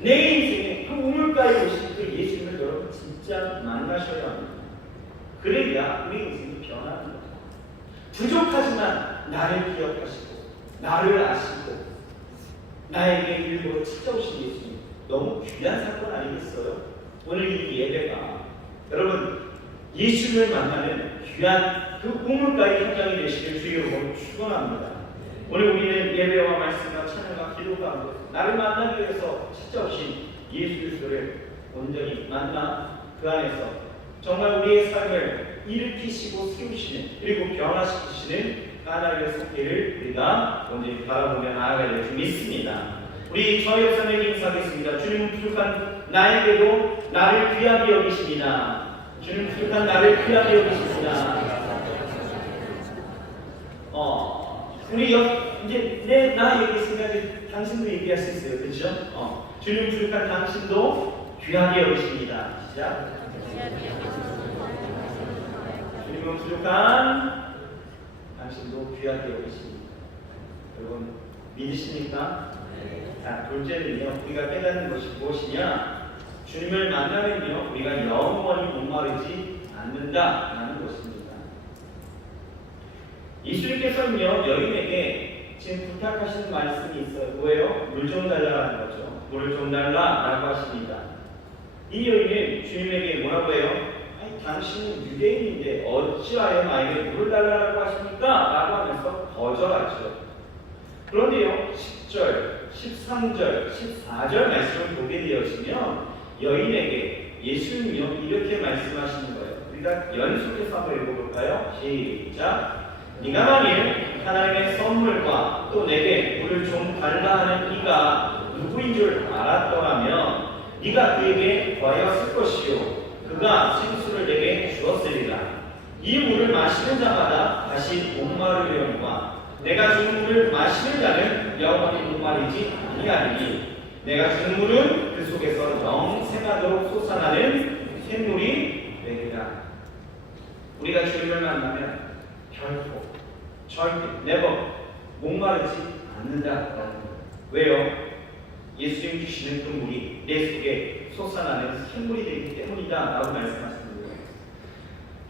내 인생에 그 우물가에 오신 그 예수님을 여러분 진짜 만나셔야 합니다. 그래야 우리 인생이 변하는 거죠. 부족하지만 나를 기억하시고 나를 아시고 나에게 일부러 찾아오신 예수님 너무 귀한 사건 아니겠어요? 오늘 이 예배가 여러분 예수님을 만나는 귀한 그 우물가의 현장이 되시길 주의로 축원합니다. 오늘 우리는 예배와 말씀과 찬양과 기도 가운데 나를 만나기 위해서 찾아오신 예수 그리스도를 온전히 만나 그 안에서 정말 우리의 삶을 일으키시고 세우시는 그리고 변화시키시는 하나님의 속기를 우리가 온전히 바라보며 나아가야 될 줄 믿습니다. 우리 저 역사에게 인사하겠습니다. 주님 부족한 나에게도 나를 귀하게 여기십니다. 주님 부족한 나를 귀하게 여기십니다. 우리 이제 나 얘기 있으면 당신도 얘기할 수 있어요. 그렇죠? 주님 부족한 당신도 귀하게 여기십니다. 시작. 주님은 부족한 당신도 귀하게 여기십니다. 여러분 믿으십니까? 자, 둘째는요, 우리가 깨닫는 것이 무엇이냐? 주님을 만나면요, 우리가 영원히 목마르지 않는다라는 것입니다. 예수님께서는요, 여인에게 지금 부탁하시는 말씀이 있어요. 뭐예요? 물 좀 달라라는 거죠. 물을 좀 달라라고 하십니다. 이 여인은 주님에게 뭐라고 해요? 아니, 당신은 유대인인데 어찌하여 나에게 물을 달라고 하십니까? 라고 하면서 거절하죠. 그런데요, 10절, 13절, 14절 말씀을 보게 되어지면 여인에게 예수님이요 이렇게 말씀하시는 거예요. 우리가 연속해서 한번 읽어볼까요? 시작. 네가 만일 하나님의 선물과 또 내게 물을 좀 달라 하는 이가 누구인 줄 알았더라면 네가 그에게 구하였을 것이요 그가 생수를 내게 주었으리라. 이 물을 마시는 자마다 다시 목마르려니와 내가 주는 물을 마시는 자는 영원히 목마르지 아니하리니 내가 주는 물은 그 속에서 영생하도록 솟아나는 샘물이 되리라. 우리가 주님을 만나면 결코 절대 never 목마르지 않는다라는 거예요. 왜요? 예수님 주시는 그 물이 내 속에 솟아나는 샘물이 되기 때문이다 라고 말씀하시는 거예요.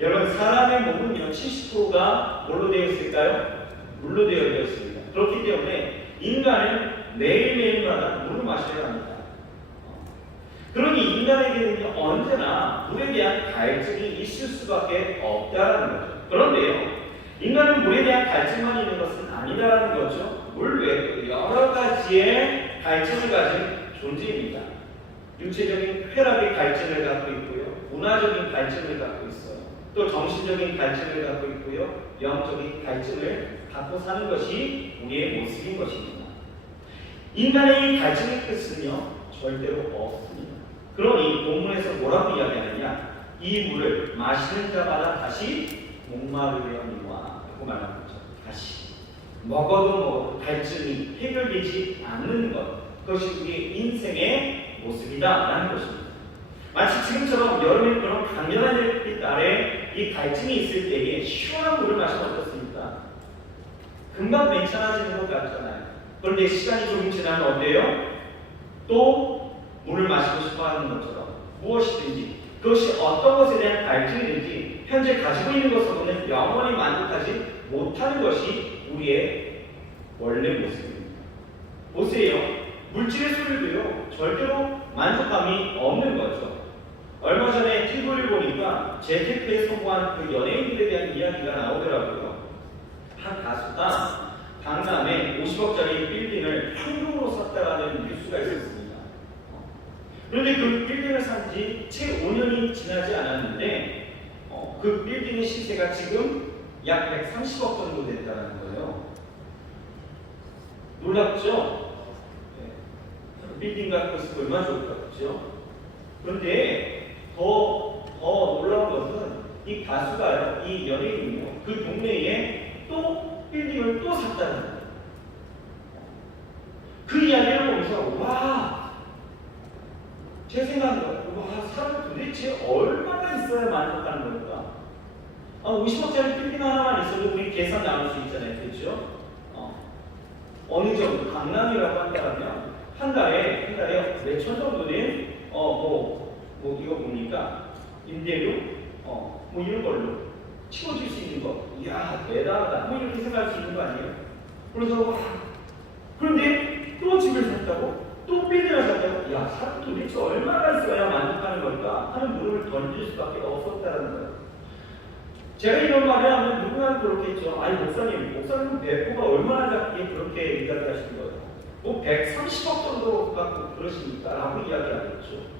여러분 사람의 몸은요 70%가 뭘로 되어 있을까요? 물로 되어 있습니다. 그렇기 때문에 인간은 매일매일마다 물을 마셔야 합니다. 그러니 인간에게는 언제나 물에 대한 갈증이 있을 수밖에 없다는 거죠. 그런데요, 인간은 물에 대한 갈증만 있는 것은 아니다라는 거죠. 물 외에 여러 가지의 갈증을 가진 존재입니다. 육체적인 쾌락의 갈증을 갖고 있고요, 문화적인 갈증을 갖고 있어요. 또 정신적인 갈증을 갖고 있고요, 영적인 갈증을 갖고 사는 것이 우리의 모습인 것입니다. 인간의 이 갈증의 끝은요 절대로 없습니다. 그러니 본문에서 뭐라고 이야기하느냐? 이 물을 마시는 자마다 다시 목마르려니와 라고 말하는 거죠. 다시 먹어도 갈증이 해결되지 않는 것, 그것이 우리의 인생의 모습이다 라는 것입니다. 마치 지금처럼 여름에 그런 강렬한 햇빛 아래 이 갈증이 있을 때에 시원한 물을 마시면 어떻습니까? 금방 괜찮아지는 것 같잖아요. 그런데 시간이 조금 지나면 어때요? 또 물을 마시고 싶어 하는 것처럼 무엇이든지 그것이 어떤 것에 대한 갈증이든지 현재 가지고 있는 것으로는 영원히 만족하지 못하는 것이 우리의 원래 모습입니다. 보세요. 물질의 소유도요 절대로 만족감이 없는 거죠. 얼마 전에 TV를 보니까 재테크에 성공한 그 연예인들에 대한 이야기가 나오더라고요. 한 가수가 강남에 50억짜리 빌딩을 현금으로 샀다라는 뉴스가 있었습니다. 그런데 그 빌딩을 산 지 채 5년이 지나지 않았는데 그 빌딩의 시세가 지금 약 130억 정도 됐다는 거예요. 놀랍죠? 네. 빌딩 갖고 있으면 얼마나 좋을까, 그렇죠? 그런데 더 놀라운 것은 이 가수가요, 이 연예인이요, 그 동네에 또 빌딩을 또 샀다는 거예요. 그 이야기를 보면서 와, 제 생각은 와, 사람 도대체 얼마나 있어야 만족하는 걸까? 50억짜리 빌딩 하나만 있어도 우리 계산 나올 수 있잖아요, 그렇죠? 어느 정도 강남이라고 한다면 한 달에 몇천 정도는 이거 뭡니까? 임대료 뭐 이런 걸로 치워줄 수 있는 거, 이야 대단하다 뭐 이렇게 생각할 수 있는 거 아니에요? 그래서 와, 그런데 또 집을 샀다고? 또 빌딩을 샀다고? 야, 사람 도대체 얼마나 있어야 만족하는 걸까? 하는 물음을 던질 수밖에 없었다는 거예요. 제가 이런 말을 하면 누구나 그렇겠죠. 아니 목사님 배포가 얼마나 작게 그렇게 이야기하시는 거예요? 뭐 130억 정도 갖고 그러십니까? 라고 이야기하겠죠.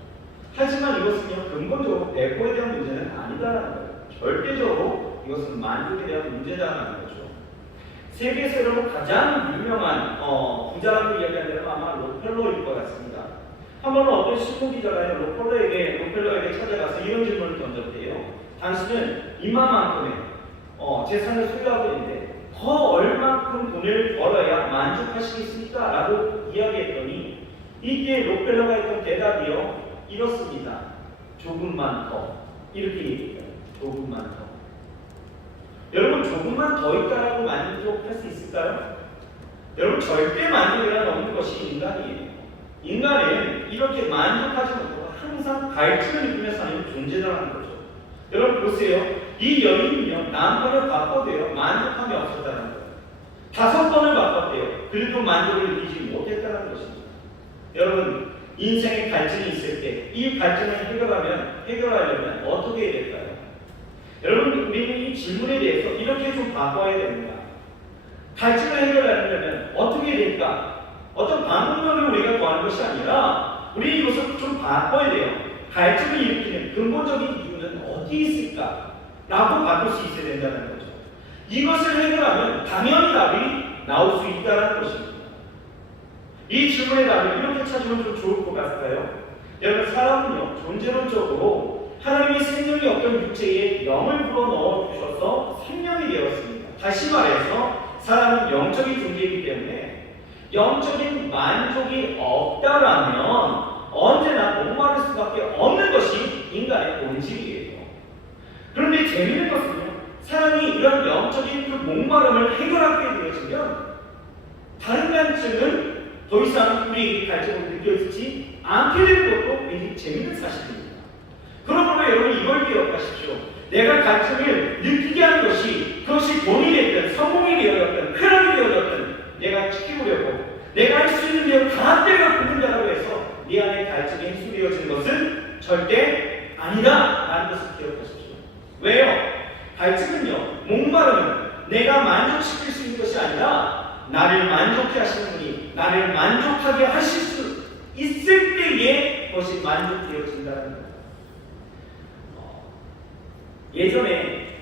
하지만 이것은요, 근본적으로 배포에 대한 문제는 아니다라는 거예요. 절대적으로 이것은 만족에 대한 문제다라는 거죠. 세계에서 여러분 가장 유명한 부자라고 이야기하는 아마 록펠러일 것 같습니다. 한 번은 어떤 신문 기자가 록펠러에게 찾아가서 이런 질문을 던졌대요. 당신은 이만큼의 재산을 소유하고 있는데 더 얼만큼 돈을 벌어야 만족하시겠습니까? 라고 이야기했더니 이때 록펠러가 했던 대답이요, 이렇습니다. 조금만 더. 이렇게 얘기해요. 조금만 더. 여러분, 조금만 더 있다라고 만족할 수 있을까요? 여러분, 절대 만족이란 없는 것이 인간이에요. 인간은 이렇게 만족하지 못하고 항상 갈증을 느끼며 사는 존재라는 거죠. 여러분 보세요. 이 여인은요, 남편을 바꿔도요, 만족함이 없었다는 거예요. 5번을 바꿨대요. 그래도 만족을 느끼지 못했다는 것입니다. 여러분, 인생에 갈증이 있을 때 이 갈증을 해결하려면 어떻게 해야 될까요? 여러분, 우리는 이 질문에 대해서 이렇게 좀 바꿔야 됩니다. 갈증을 해결하려면 어떻게 해야 될까? 어떤 방법론을 우리가 구하는 것이 아니라 우리 이것을 좀 바꿔야 돼요. 갈증을 일으키는 근본적인 이유는 어디 있을까? 라고 바꿀 수 있어야 된다는 거죠. 이것을 해결하면 당연히 답이 나올 수 있다는 것입니다. 이 질문의 답을 이렇게 찾으면 좀 좋을 것 같아요. 여러분, 사람은요, 존재론적으로 하나님이 생명이 없던 육체에 영을 불어넣어 주셔서 생명이 되었습니다. 다시 말해서 사람은 영적인 존재이기 때문에 영적인 만족이 없다라면 언제나 목마를 수밖에 없는 것이 인간의 본질이에요. 그런데 재미있는 것은요, 사람이 이런 영적인 그 목마름을 해결하게 되어지면 다른 갈증은 더 이상 우리에게 갈증으로 느껴지지 않게 되는 것도 굉장히 재미있는 사실입니다. 그러므로 여러분, 이걸 기억하십시오. 내가 갈증을 느끼게 하는 것이, 그것이 돈이 됐든 성공이 되었든 쾌락이 되었든 내가 지키려고 내가 할 수 있는 대로 다 때려 붓는다고 해서 네 안에 갈증이 해소되어지는 것은 절대 아니다 라는 것을 기억하십시오. 왜요? 갈증은요, 목마름은 내가 만족시킬 수 있는 것이 아니라 나를 만족해 하시는 분이 나를 만족하게 하실 수 있을 때에 그것이 만족되어진다는 거예요. 예전에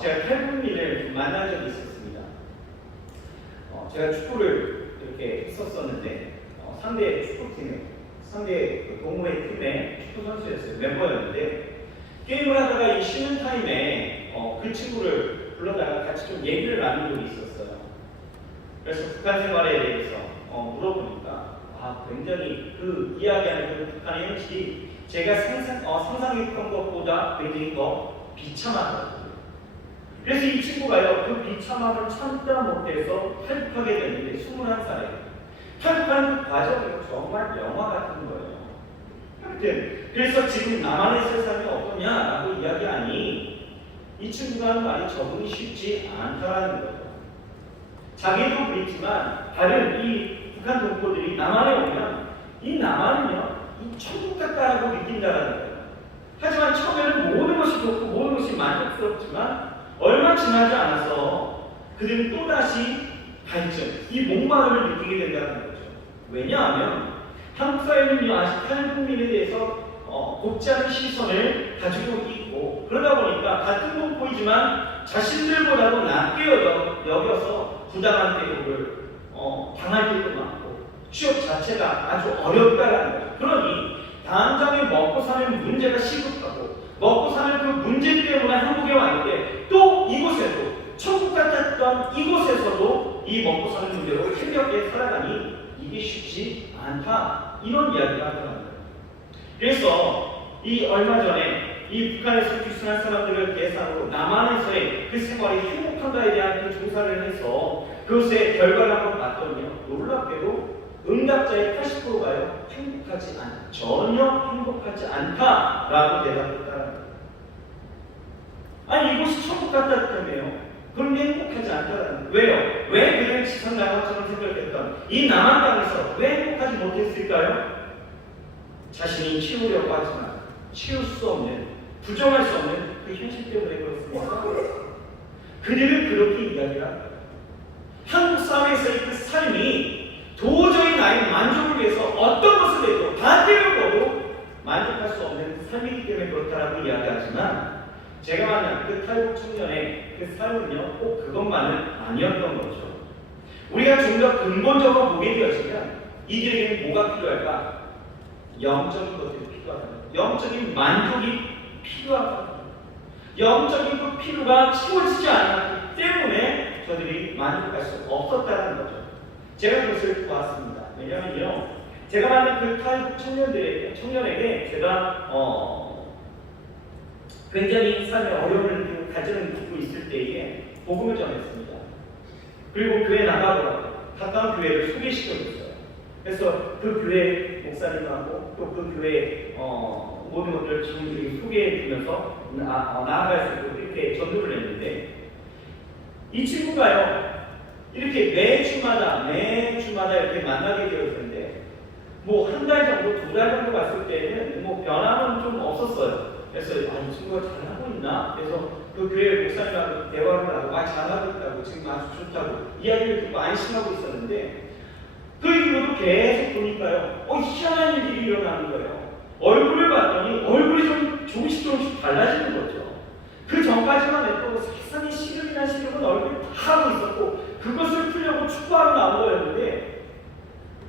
제가 탈북민을 만난 적이 있었습니다. 제가 축구를 이렇게 했었었는데 상대 축구팀에, 상대 동호회 팀의 축구 선수였어요. 멤버였는데 게임을 하다가 이 쉬는 타임에 그 친구를 불러다가 같이 좀 얘기를 나눈 적이 있었어요. 그래서 북한 생활에 대해서 물어보니까 굉장히 그 이야기하는 그 북한의 현실이 제가 상상했던 것보다 굉장히 더 비참하더라고요. 그래서 이 친구가요, 그 비참함을 참다 못해서 탈북하게 됐는데 21살에 탈북하는 그 과정이 정말 영화 같은 거예요. 하여튼 그래서 지금 나만의 세상이 어떠냐라고 이야기하니 이 친구가 하는 말이 적응이 쉽지 않다라는 거예요. 자기도 그렇지만 다른 이 북한 동포들이 남한에 오면 이 남한은요, 이 천국 같다라고 느낀다라는 거예요. 하지만 처음에는 모든 것이 좋고 모든 것이 만족스럽지만 얼마 지나지 않아서 그들은 또다시 갈증, 이 목마름을 느끼게 된다는 거죠. 왜냐하면 한국 사회는요, 아직 탈북민에 대해서 곱지 않은 시선을 가지고 있고, 그러다 보니까 같은 동포이지만 자신들보다도 낮게 여겨서 부당한 대우를 당할 때도 많고 취업 자체가 아주 어렵다라는 거죠. 그러니 당장에 먹고 사는 문제가 시급하고 먹고 사는 그 문제 때문에 한국에 왔는데 또 이곳에도 천국 같았던 이곳에서도 이 먹고 사는 문제로 힘겹게 살아가니 이게 쉽지 않다, 이런 이야기가 하더라고요. 그래서 이 얼마 전에 이 북한에서 귀순한 사람들을 대상으로 남한에서의 그 생활이 행복한가에 대한 그 조사를 해서 그것의 결과를 한번 봤더니요, 놀랍게도 응답자의 80%가요 전혀 행복하지 않다라고 대답했다는 거예요. 아니, 이곳이 천국 같다며 그런데 행복하지 않다라는 거예요. 왜요? 왜 그들 지상 나라처럼 생각했던 이 남한 땅에서 왜 행복하지 못했을까요? 자신이 치우려고 하지만 치울 수 없는, 부정할 수 없는 그 현실 때문에 그렇습니다. 그들은 그렇게 이야기를 합니다. 한국 사회에서의 그 삶이 도저히 나의 만족을 위해서 어떤 것을 해도 다 때려도 만족할 수 없는 삶이기 때문에 그렇다라고 이야기하지만, 제가 만난 그 탈북 청년의 그 삶은요, 꼭 그것만은 아니었던 거죠. 우리가 좀 더 근본적으로 보게 되어지면 이들에게는 뭐가 필요할까? 영적인 것들이 필요하다. 영적인 만족이 필요하다. 영적인 그 필요가 채워지지 않았기 때문에 저들이 만족할 수 없었다는 거죠. 제가 그것을 보았습니다. 왜냐면요, 제가 만난 그 타국 청년에게 제가 굉장히 삶의 어려움을 느끼고 가정을 느끼고 있을 때에 복음을 전했습니다. 그리고 교회 나가더라고요. 가까운 교회를 소개시켜줬어요. 그래서 그 교회 목사님하고 또 그 교회 모든 것들을 지금들이 소개해주면서 나아갈 수 있도록 이렇게 전도를 했는데, 이 친구가요 이렇게 매주마다 이렇게 만나게 되었는데, 뭐 한 달 정도, 2달 정도 갔을 때는 뭐 변함은 좀 없었어요. 그래서 이 친구가 잘하고 있나? 그래서 그 교회 목사님하고 대화를 하고 잘하고 있다고, 지금 아주 좋다고 이야기를 듣고 안심하고 있었는데, 그 이후로도 계속 보니까요 희한한 일이 일어나는 거예요. 얼굴을 봤더니 얼굴이 좀 조금씩 달라지는 거죠. 그 전까지만 해도 세상에 시름은 얼굴이 다 하고 있었고, 그것을 풀려고 축구하러 나온 거였는데,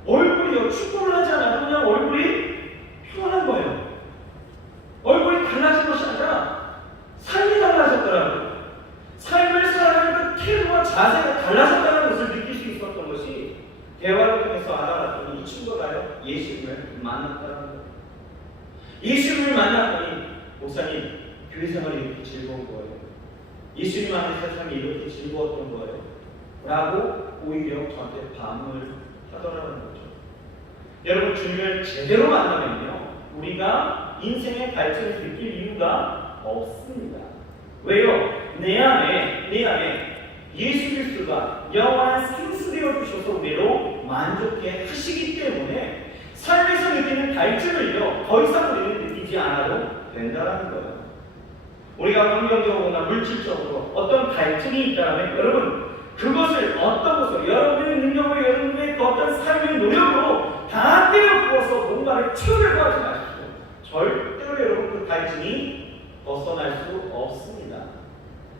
얼굴이요, 축구를 하지 않아도 그냥 얼굴이 피곤한 거예요. 얼굴이 달라진 것이 아니라 삶이 달라졌더라고요. 삶을 살아가는 그 태도와 자세가 달라졌다는 것을 느낄 수 있었던 것이 대화를 통해서 알아봤더니, 이 친구가요 예수님을 만났다는 거예요. 예수님을 만났더니, 목사님, 교회 생활이 이렇게 즐거운 거예요. 예수님 안에 세상이 이렇게 즐거웠던 거예요. 라고 오히려 저한테 반응을 하더라는 거죠. 여러분, 주님을 제대로 만나면요, 우리가 인생의 발전을 느낄 이유가 없습니다. 왜요? 내 안에 예수 그리스도가 영원한 생수되어 주셔서 우리로 만족해 하시기 때문에 삶에서 느끼는 갈증을요 더 이상 우리는 느끼지 않아도 된다는 거예요. 우리가 환경적으로나 물질적으로 어떤 갈증이 있다면, 여러분 그것을 어떤 것으로, 여러분의 능력으로, 여러분의 어떤 삶의 노력으로 다 때려 부어서 뭔가를 채우려고 하지 마십시오. 절대로 여러분 그 갈증이 벗어날 수 없습니다.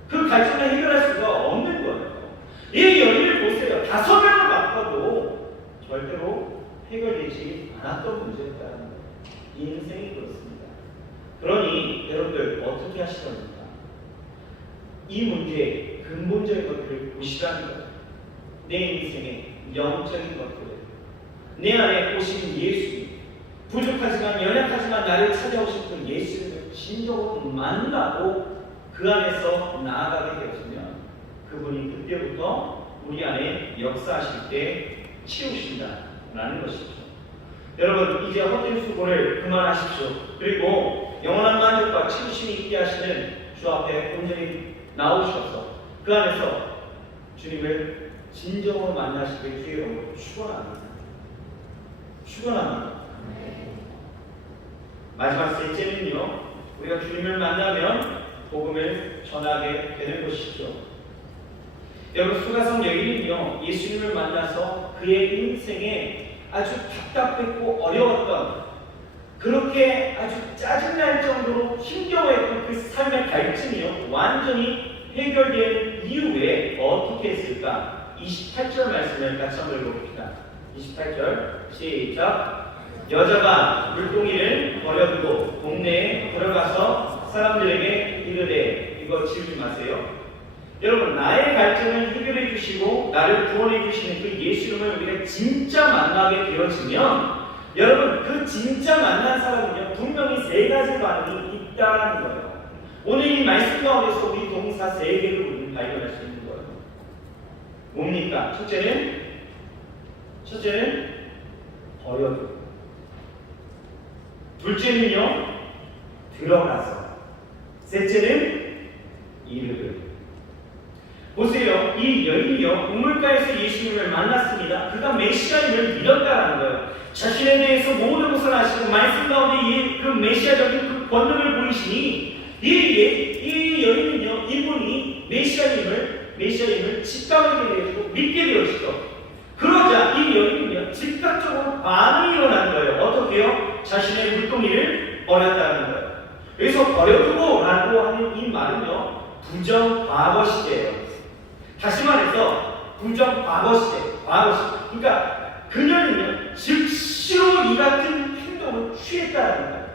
그 갈증을 해결할 수가 없는 거예요. 이 연인을 보세요. 5명을 바꿔도 절대로 해결되지 않았던 문제였다는 거예요. 인생이 그렇습니다. 그러니 여러분들 어떻게 하시렵니까? 이 문제의 근본적인 것들을 보시라는 거예요. 내 인생의 영적인 것들, 내 안에 오신 예수님, 부족하지만 연약하지만 나를 찾아오신 그 예수님을 진정으로 만나고 그 안에서 나아가게 되었으면, 그분이 그때부터 우리 안에 역사하실 때 치우신다라는 것이죠. 여러분, 이제 헛된 수고를 그만하십시오. 그리고 영원한 만족과 치우심이 있게 하시는 주 앞에 온전히 나오셔서 그 안에서 주님을 진정으로 만나시길 주의 이름으로 축원합니다. 축원합니다. 마지막 셋째는요, 우리가 주님을 만나면 복음을 전하게 되는 것이죠. 여러분, 수가성 여인은요 예수님을 만나서 그의 인생에 아주 답답했고 어려웠던, 그렇게 아주 짜증날 정도로 힘겨워했던 그 삶의 갈증이요 완전히 해결된 이후에 어떻게 했을까? 28절 말씀을 같이 한번 읽어봅시다. 28절 시작. 여자가 물동이를 버려두고 동네에 걸어가서 사람들에게 이르되, 이거 지우지 마세요. 여러분, 나의 갈증을 해결해 주시고 나를 구원해 주시는 그 예수님을 우리가 진짜 만나게 되어지면, 여러분 그 진짜 만난 사람은요 분명히 3가지 반응이 있다는 거예요. 오늘 이 말씀 가운데서 우리 동사 3개를 우리는 발견할 수 있는 거예요. 뭡니까? 첫째는 버려두고, 둘째는요 들어가서, 셋째는 이르되. 보세요, 이 여인이요 우물가에서 예수님을 만났습니다. 그가 메시아임을 믿었다라는 거예요. 자신에 대해서 모든 것을 아시고 말씀 가운데 그 메시아적인 그 권능을 보이시니, 이 여인은요 이분이 메시아임을 직감하게 되었고 믿게 되었죠. 그러자 이 여인은요 즉각적으로 반응이 일어난 거예요. 어떻게요? 자신의 물동이를 버렸다는 거예요. 여기서 버려두고 라고 하는 이 말은요 부정 과거 시제예요. 다시 말해서 부정 과거 시제, 그러니까 그녀는요 즉시로 이 같은 행동을 취했다는 거예요.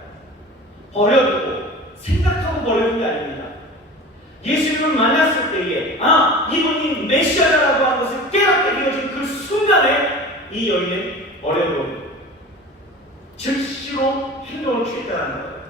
버려두고, 생각하고 버려둔 게 아닙니다. 예수님을 만났을 때에 이분이 메시아라고 하는 것을 깨닫게 되어진 그 순간에 이 여인은 어려움으로 즉시로 행동을 취했다는 거예요.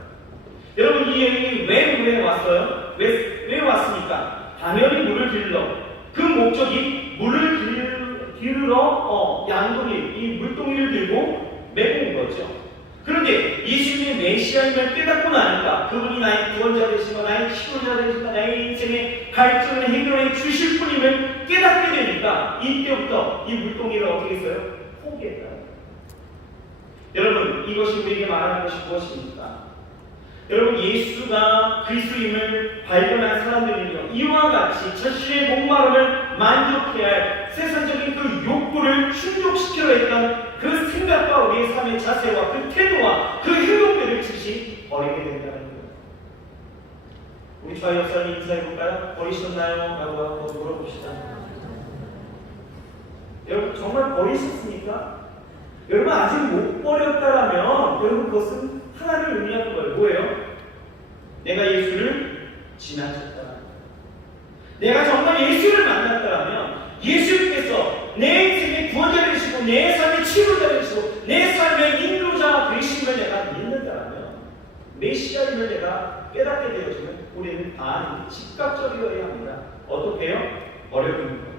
여러분, 이 여인이 왜 물에 왔어요? 왜 왔습니까? 당연히 물을 길러. 그 목적이 물을 길러 양동이, 이 물동이를 들고 메고 온 거죠. 그런데 예수님이 메시아임을 깨닫고 나니까 그분이 나의 구원자 되시고 나의 치료자 되시고 나의 인생의 갈증을 해결해 주실 분임을 깨닫게 되니까 이때부터 이 물동이를 어떻게 했어요? 포기했다. 여러분, 이것이 우리에게 말하는 것이 무엇입니까? 여러분, 예수가 그리스도임을 발견한 사람들은요, 이와 같이 자신의 목마름을 만족해야 할 세상적인 그 욕구를 충족시키려 했던 그 생각과 우리의 삶의 자세와 그 태도와 그 행동들을 즉시 버리게 된다는 거예요. 우리 좌 역사님 인사해볼까요? 버리셨나요? 라고 한번 물어봅시다. 여러분, 정말 버리셨습니까? 여러분, 아직 못 버렸다라면 여러분, 그것은 하나를 의미하는 거예요. 뭐예요? 내가 예수를 지나쳤다. 내가 정말 예수를 만났다면 예수님께서 내 인생의 구원자 되시고 내 삶의 치료자 되시고 내 삶의 인도자 되심을 내가 믿는다면 메시아임을 내가 깨닫게 되어지면 우리는 반응이 즉각적이어야 합니다. 어떻게 해요? 어려운 거예요.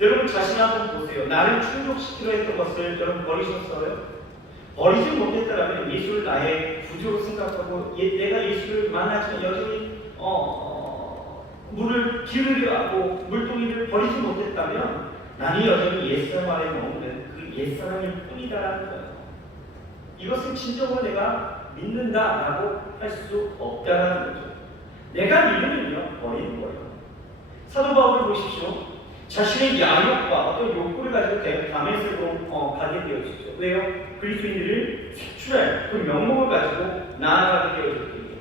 여러분, 자신 한번 보세요. 나를 충족시키려 했던 것을 여러분 버리셨어요? 버리지 못했다면 예수를 나의 구주로 생각하고 내가 예수를 만나지만 여전히 물을 기르려 하고 물동이를 버리지 못했다면 나는 여전히 옛사람 안에 머무는 그 옛사람일 뿐이다라는 거예요. 이것은 진정으로 내가 믿는다라고 할 수 없다라는 거죠. 내가 믿으면요, 버리는 거예요. 사도 바울을 보십시오. 자신의 야욕과 어떤 욕구를 가지고 다메섹으로 가게 되어지죠. 왜요? 그리스도인들을 색출할 그 명목을 가지고 나아가게 되어졌거든요.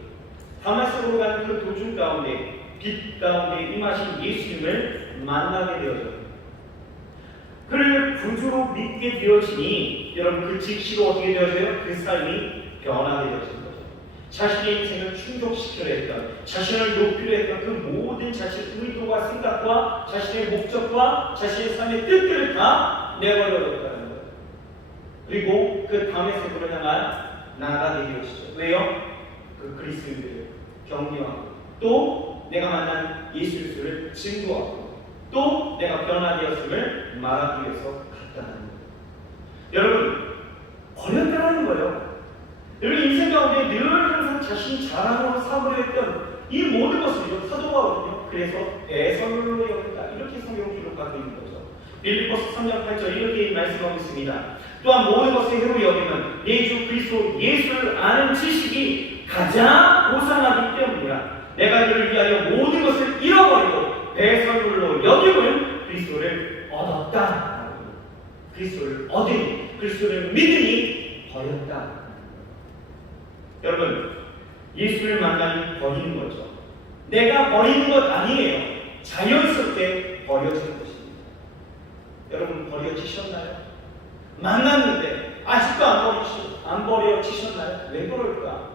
다메섹으로 가는 그 도중 가운데 빛 가운데 임하신 예수님을 만나게 되어졌습니다. 그를 구주로 믿게 되어지니 여러분, 그 즉시로 어떻게 되어져요? 그 삶이 변하게 되어진 거죠. 자신의 인생을 충족시키려 했던, 자신을 높이려 했던 그 모든 자신의 의도와 생각과 자신의 목적과 자신의 삶의 뜻들을 다 내버려뒀다는 거예요. 그리고 그 다메섹으로 향한 나아가게 되어지죠. 왜요? 그 그리스도인들을 격려하고 또 내가 만난 예수 그리스도를 증거하고 또 내가 변화되었음을 말하기 위해서 갔다는 거예요. 여러분, 버렸다는 거예요. 여러분, 인생 가운데 늘 항상 자신이 자랑으로 삼으려 했던 이 모든 것을요, 사도 바울은요, 그래서 대선물로 여겼다, 이렇게 성경 기록하고 있는 거죠. 빌립보서 3장 8절 이렇게 말씀하고 있습니다. 또한 모든 것을 해로 여기면 내 주 그리스도 예수를 아는 지식이 가장 고상하기 때문이라. 내가 그를 위하여 모든 것을 잃어버리고 대선물로 여김은 그리스도를 얻었다. 그리스도를 얻으니, 그리스도를 믿으니 버렸다. 여러분, 예수를 만나니 버리는 거죠. 내가 버리는 것 아니에요. 자연스럽게 버려지는 것입니다. 여러분, 버려지셨나요? 만났는데 아직도 안 버려지셨나요? 왜 그럴까?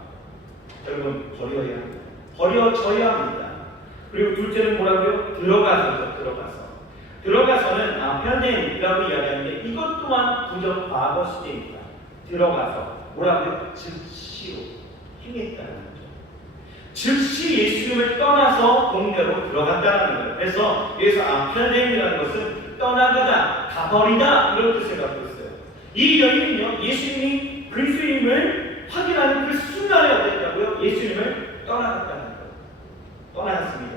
여러분, 버려야 합니다. 버려져야 합니다. 그리고 둘째는 뭐라고요? 들어가서는 현재이라고 이야기하는데 이것 또한 부정 과거 시제입니다. 들어가서 뭐라고요? 즉시로 행했다는 거죠. 즉시 예수님을 떠나서 동네로 들어갔다는 거예요. 그래서 여기서 현재이라는 것은 떠나가다, 가버리다 이런 뜻을 갖고 있어요. 이 여인은요, 예수님이 그리스도임을 확인하는 그 순간에 어땠다고요? 예수님을 떠나갔다는 거예요. 떠나갔습니다.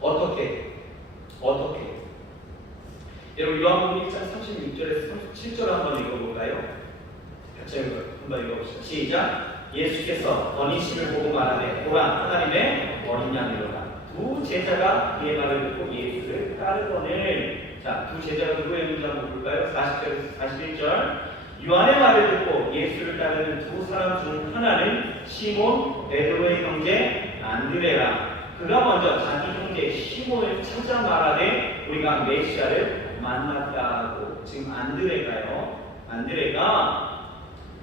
어떻게? 여러분, 요한복음 1장 36절에서 37절 한번 읽어볼까요? 같이 한번 읽어봅시다. 시작! 예수께서 어니심을 보고 말하되 보라, 하나님의 어린 양이로다. 두 제자가 그의 말을 듣고 예수를 따르거늘. 자, 두 제자가 누구였는지 한번 볼까요? 40절에서 41절. 요한의 말을 듣고 예수를 따르는 두 사람 중 하나는 시몬 베드로의 형제 안드레라. 그가 먼저 자기 형제 시몬을 찾아 말하되 우리가 메시아를 만났다고. 지금 안드레가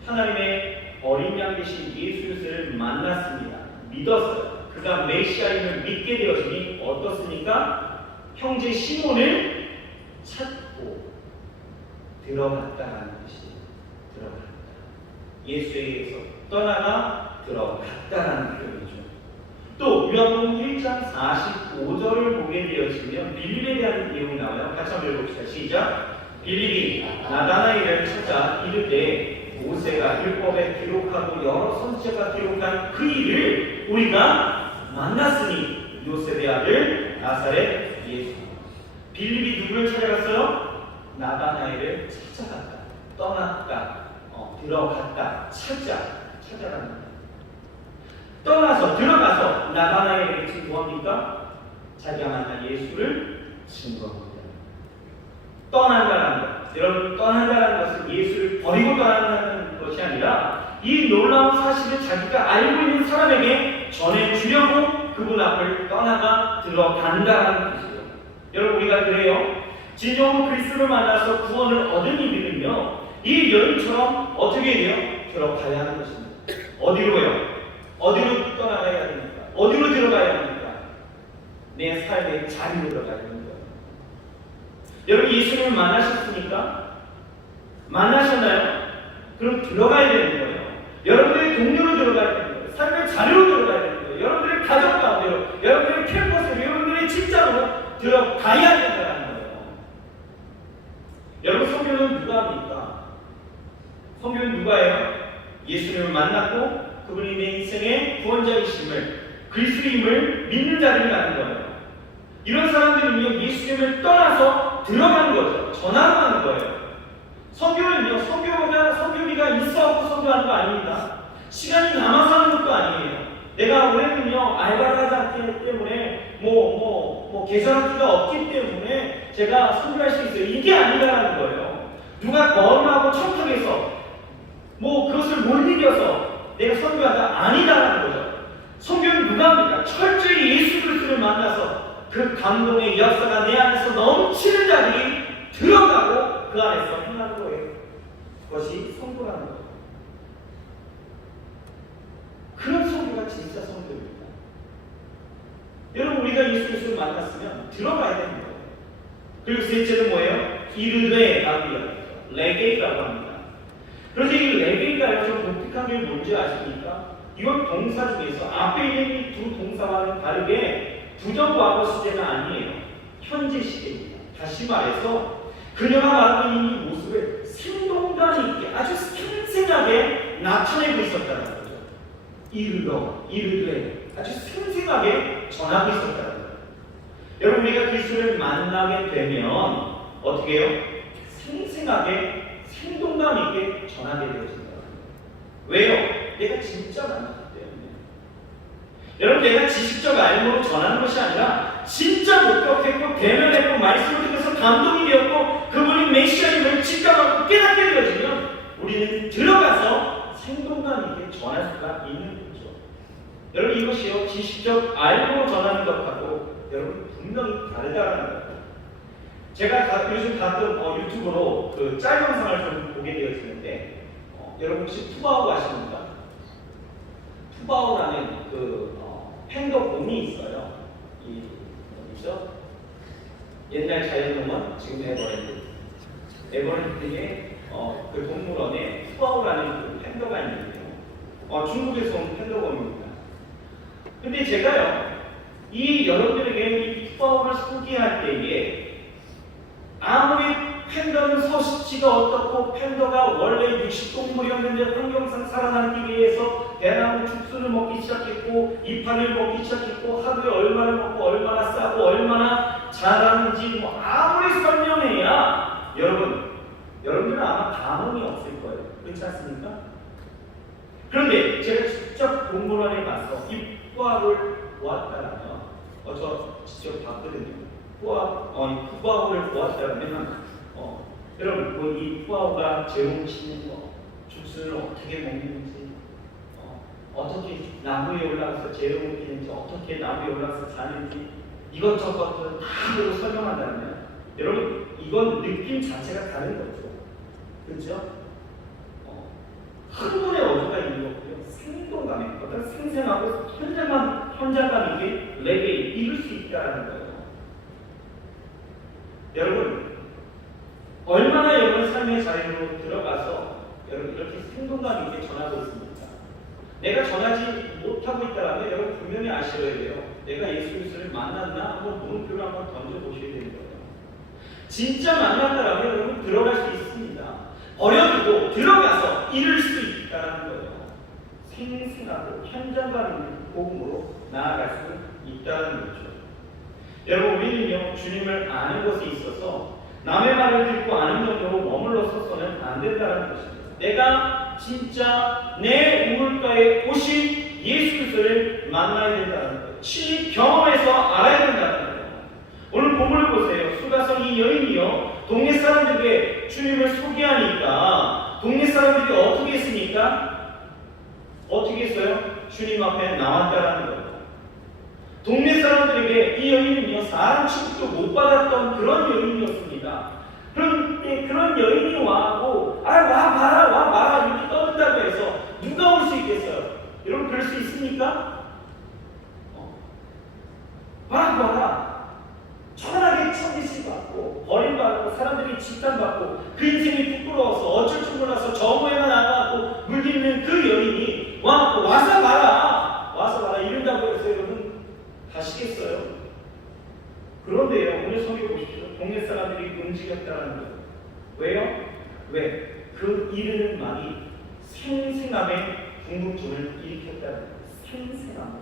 하나님의 어린 양 되신 예수 그리스도를 만났습니다. 믿었어요. 그가 메시아임을 믿게 되었으니 어떻습니까? 형제 시몬을 찾고 들어갔다라는 뜻이에요. 들어갔다. 예수에게서 떠나가 들어갔다라는 표현이죠. 또 요한복음 1장 45절을 보게 되어지면 빌립에 대한 내용이 나와요. 같이 한번 읽어봅시다. 시작. 빌립이 나다나엘을 찾아 이르되 모세가 율법에 기록하고 여러 선지자가 기록한 그 일을 우리가 만났으니 요셉의 아들 나사렛 예수. 빌립이 누구를 찾아갔어요? 나다나엘을 찾아갔다, 떠났다, 들어갔다, 찾아가는 거예요. 떠나서 들어가서 나다나엘에게 지금 뭐합니까? 자기가 만난 예수를 증거합니다. 떠난다는 것. 여러분, 떠난다는 것은 예수를 버리고 떠난다는 것이 아니라 이 놀라운 사실을 자기가 알고 있는 사람에게 전해주려고 그분 앞을 떠나가 들어간다는 뜻이에요. 여러분, 우리가 그래요. 진정으로 그리스도를 만나서 구원을 얻은 이들은요, 이 여인처럼 어떻게 해요? 들어가야 하는 것입니다. 어디로요? 어디로 떠나가야 됩니까? 어디로 들어가야 합니까? 내 삶의 자리로 들어가야 됩니다. 여러분, 예수님을 만나셨습니까? 만나셨나요? 그럼 들어가야 되는 거예요. 여러분들의 동료로 들어가야 되는 거예요. 삶의 자리로 들어가야 되는 거예요. 여러분들의 가정 가운데로, 여러분들의 캠퍼스로, 여러분들의 직장으로 들어가야 된다는 거예요. 여러분, 성경은 누가 합니까? 성경은 누가예요? 예수님을 만났고 그분이 내 인생의 구원자이심을, 그리스도임을 믿는 자들이 가는 거예요. 이런 사람들은요, 예수님을 떠나서 들어가는 거죠. 전하는 거예요. 선교는요, 선교비가 있어갖고 선교하는 거 아닙니다. 시간이 남아서 하는 것도 아니에요. 내가 올해는요, 알바를 하지 않기 때문에, 계절학기가 없기 때문에 제가 선교할 수 있어요. 이게 아니라는 거예요. 누가 거울하고 척하게서 그것을 못 이겨서 내가 선교하다 아니다라는 거죠. 선교는 누가 합니까? 철저히 예수 그리스도를 만나서 그 감동의 역사가 내 안에서 넘치는 자들이 들어가고 그 안에서 행하는 거예요. 그것이 선교라는 거예요. 그런 선교가 진짜 선교입니다. 여러분, 우리가 예수 그리스도를 만났으면 들어가야 되는 거예요. 그리고 셋째는 뭐예요? 이르되라고 이야기해요. 레게이라고 합니다. 그런데 이 레게이가 좀 독특한 게 뭔지 아십니까? 이건 동사 중에서 앞에 있는 이 두 동사와는 다르게 부정과거 시제가 아니에요. 현재 시제입니다. 다시 말해서 그녀가 말하고 있는 이 모습을 생동감 있게 아주 생생하게 나타내고 있었다는 거죠. 이르되 아주 생생하게 전하고 있었다는 거예요. 여러분, 우리가 그리스도를 만나게 되면 어떻게 해요? 생생하게 생동감 있게 전하게 되어진다. 왜요? 내가 진짜 만났기 때문에. 여러분, 내가 지식적 알므로 전하는 것이 아니라 진짜 목격했고 대면했고 말씀을 듣고서 감동이 되었고 그분이 메시아임을 직감하고 깨닫게 되어지면 우리는 들어가서 생동감 있게 전할 수가 있는 거죠. 여러분, 이것이요, 지식적 알므로 전하는 것하고 여러분 분명히 다르다는 거예요. 제가 요즘 가끔 유튜브로 그 짤 영상을 좀 보게 되어지는데 여러분 혹시 푸바오 아십니까? 푸바오라는 팬더곰이 있어요. 어디죠? 옛날 자연동원, 지금 에버랜드의 그 동물원에 푸바오라는 그 팬더가 있는데요. 중국에서 온 팬더곰입니다. 근데 제가요, 여러분들에게 이 푸바오를 소개할 때에 아무리 팬더는 서식지가 어떻고 팬더가 원래 육식동물이었는데 환경상 살아남기 위해서 대나무 죽순을 먹기 시작했고 이파리를 먹기 시작했고 하루에 얼마나 먹고 얼마나 싸고 얼마나 잘하는지 아무리 설명해야 여러분들은 아마 감흥이 없을 거예요. 그렇지 않습니까? 그런데 제가 직접 동물원에 가서 이 푸바오를 보았다라면 저 직접 봤거든요. 푸바오를 보았다면 여러분, 이 푸바오가 재롱치는 거, 죽순을 어떻게 먹는지, 어떻게 나무에 올라가서 재롱을 피는지, 어떻게 나무에 올라가서 자는지 이것저것 다 보고 설명한다면 여러분, 이건 느낌 자체가 다른 거죠. 그렇죠? 한 번의 어조가 있는 거고요. 생동감에 어떤 생생하고 현장감 있게 내게 이룰 수 있다는 거예요. 여러분, 얼마나 여러분 삶의 자리로 들어가서 여러분 이렇게 생동감 있게 전하고 있습니까? 내가 전하지 못하고 있다면 여러분 분명히 아셔야 돼요. 내가 예수 그리스도를 만났나? 한번 물음표를 한번 던져보셔야 되는 거예요. 진짜 만났다면 여러분 들어갈 수 있습니다. 버려두고 들어가서 이룰 수 있다는 거예요. 생생하고 현장감 있는 복음으로 나아갈 수 있다는 거죠. 여러분, 우리는요, 주님을 아는 것에 있어서 남의 말을 듣고 아는 정도로 머물러 서서는 안 된다는 것입니다. 내가 진짜 내 우물가에 오신 예수 그리스도를 만나야 된다는 거예요. 친히 경험해서 알아야 된다는 거예요. 오늘 본문을 보세요. 수가성 이 여인이요, 동네 사람들에게 주님을 소개하니까 동네 사람들이 어떻게 했습니까? 어떻게 했어요? 주님 앞에 나왔다라는 거예요. 동네 사람들에게 이 여인은요, 사람 취급도 못 받았던 그런 여인이었습니다. 그런데 그런 여인이 와고, 와 봐라 이렇게 떠든다고 해서 누가 올 수 있겠어요? 여러분, 그럴 수 있습니까? 봐라. 천하게 천지식 받고, 버림받고, 사람들이 집단받고, 그 인생이 부끄러워서 어쩔 줄 몰라서 저모에만 나가고 물리는 그 여인이 와서 봐라 이런다고 해서 여러분 가시겠어요? 그런데요, 오늘 성경 보십시오. 동네 사람들이 움직였다는 거예요. 왜요? 왜? 그 이르는 말이 생생함의 궁금증을 일으켰다는 거예요. 생생함.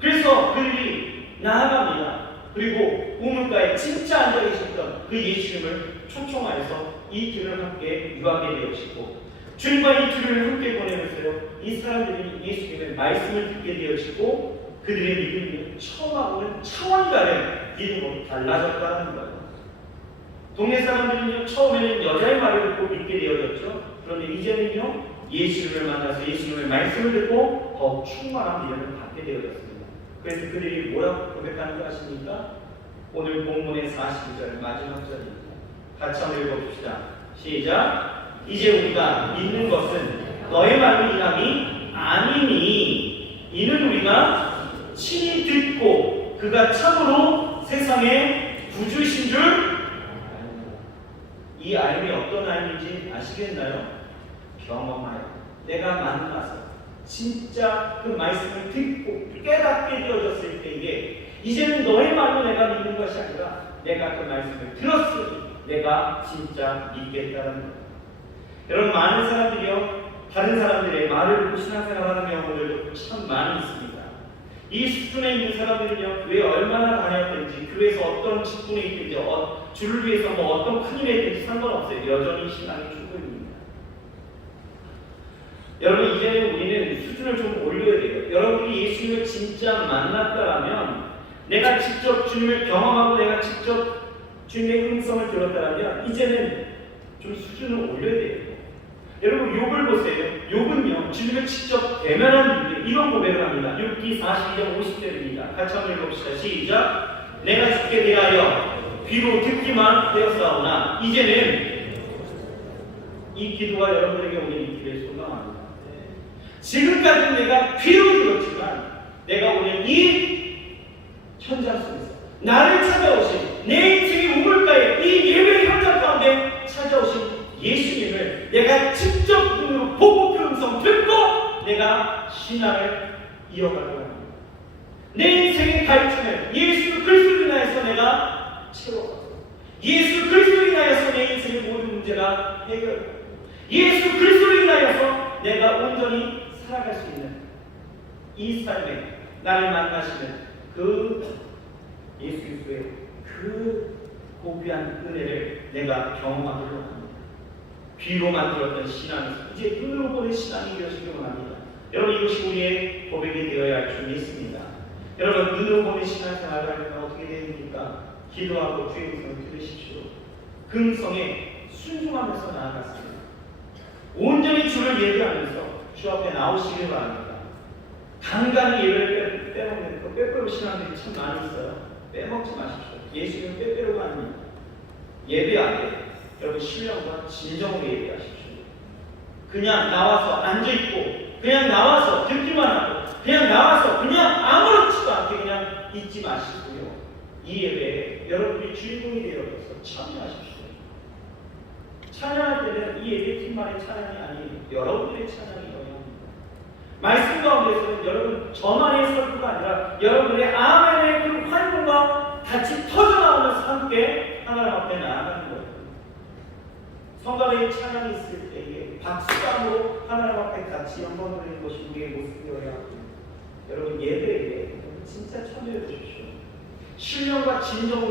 그래서 그들이 나아갑니다. 그리고 우물가에 진짜 앉아 계셨던 그 예수님을 초청하여서 이 길을 함께 유하게 되어지고, 주님과 이 길을 함께 보내면서요, 이 사람들이 예수님의 말씀을 듣게 되어지고, 그들의 믿음이 처음하고는 차원이 다른 믿음으로 달라졌다는 거예요. 동네 사람들은요, 처음에는 여자의 말을 듣고 믿게 되어졌죠. 그런데 이제는요, 예수님을 만나서 예수님의 말씀을 듣고 더욱 충만한 믿음을 갖게 되어졌습니다. 그래서 그들이 뭐라고 고백하는 거 아십니까? 오늘 본문의 42절 마지막 절입니다. 같이 한번 읽어봅시다. 시작. 이제 우리가 믿는 것은 너의 말로 인함이 아니니, 이는 우리가 친히 듣고 그가 참으로 세상의 구주이신 줄. 이 알미 어떤 알미인지 아시겠나요? 경험하여 내가 만나서 진짜 그 말씀을 듣고 깨닫게 되어졌을 때에 이제는 너의 말로 내가 믿는 것이 아니라 내가 그 말씀을 들었으니 내가 진짜 믿겠다는 거예요. 여러분, 많은 사람들이요, 다른 사람들의 말을 듣고 신앙생활하는 경우들도 참 많이 있습니다. 이 수준에 있는 사람들은요, 교회에 얼마나 다녔든지, 교회에서 어떤 직분에 있든지, 주를 위해서 어떤 큰 일에 있든지 상관없어요. 여전히 신앙이 충분입니다. 여러분, 이제는 우리는 수준을 좀 올려야 돼요. 여러분이 예수님을 진짜 만났다면, 내가 직접 주님을 경험하고 내가 직접 주님의 음성을 들었다면 이제는 좀 수준을 올려야 돼요. 여러분, 욥을 보세요. 욥은요, 주님을 직접 대면한 분들 이런 고백을 합니다. 욥기 42장 50절입니다. 같이 한번 읽어봅시다. 시작. 내가 죽게 대하여 귀로 듣기만 되었사오나 이제는, 이 기도가 여러분에게 오늘 이 기도에 소망합니다. 지금까지 내가 귀로 들었지만 내가 오늘 이 현장 속에서 나를 찾아오신, 내 인생의 우물가에 이 예배 현장 가운데 찾아오신 예수님을 내가 직접 눈으로 보고 그 음성 듣고 내가 신앙을 이어가려고 합니다. 내 인생의 갈증을 예수 그리스도로 인하여서 내가 채워가고, 예수 그리스도로 인하여서 내 인생의 모든 문제가 해결되고, 예수 그리스도로 인하여서 내가 온전히 살아갈 수 있는 이 삶에 나를 만나시는 그 예수 그리스도의 그 고귀한 은혜를 내가 경험하도록 합니다. 귀로만 들었던 신앙이 이제 눈으로 보는 신앙이 되어지기 원합니다. 여러분, 이것이 우리의 고백이 되어야 할 줄이 있습니다. 여러분, 눈으로 보는 신앙생활을 하려면 어떻게 됩니까? 기도하고 주의 음성을 들으십시오. 그 음성에 순종하면서 나아갔습니다. 온전히 주를 예배하면서 주 앞에 나오시길 바랍니다. 간간히 예배를 빼먹는 그 빼빼로 신앙들이 참 많이 있어요. 빼먹지 마십시오. 예수님은 빼빼로가 아닙니다. 예배 안에 여러분 신령과 진정으로 예배하십시오. 그냥 나와서 앉아있고 그냥 나와서 듣기만 하고 그냥 나와서 그냥 아무렇지도 않게 그냥 있지 마시고요. 이 예배에 여러분이 주인공이 되어서 참여하십시오. 찬양할 때는 이 예배팀만의 찬양이 아니에요. 여러분들의 찬양이 영향입니다. 말씀 가운데서는 여러분 저만의 설교가 아니라 여러분의 아멘의 그 활동과 같이 터져나오면서 함께 하나님 앞에 나아가는 거예요. 성가대의 찬양이 있을 때에 박수감으로 하나님 앞에 같이 영광 돌리는 것이 우리의 모습이어야 합니다. 여러분 예배에 진짜 참여해 보십시오. 신령과 진정으로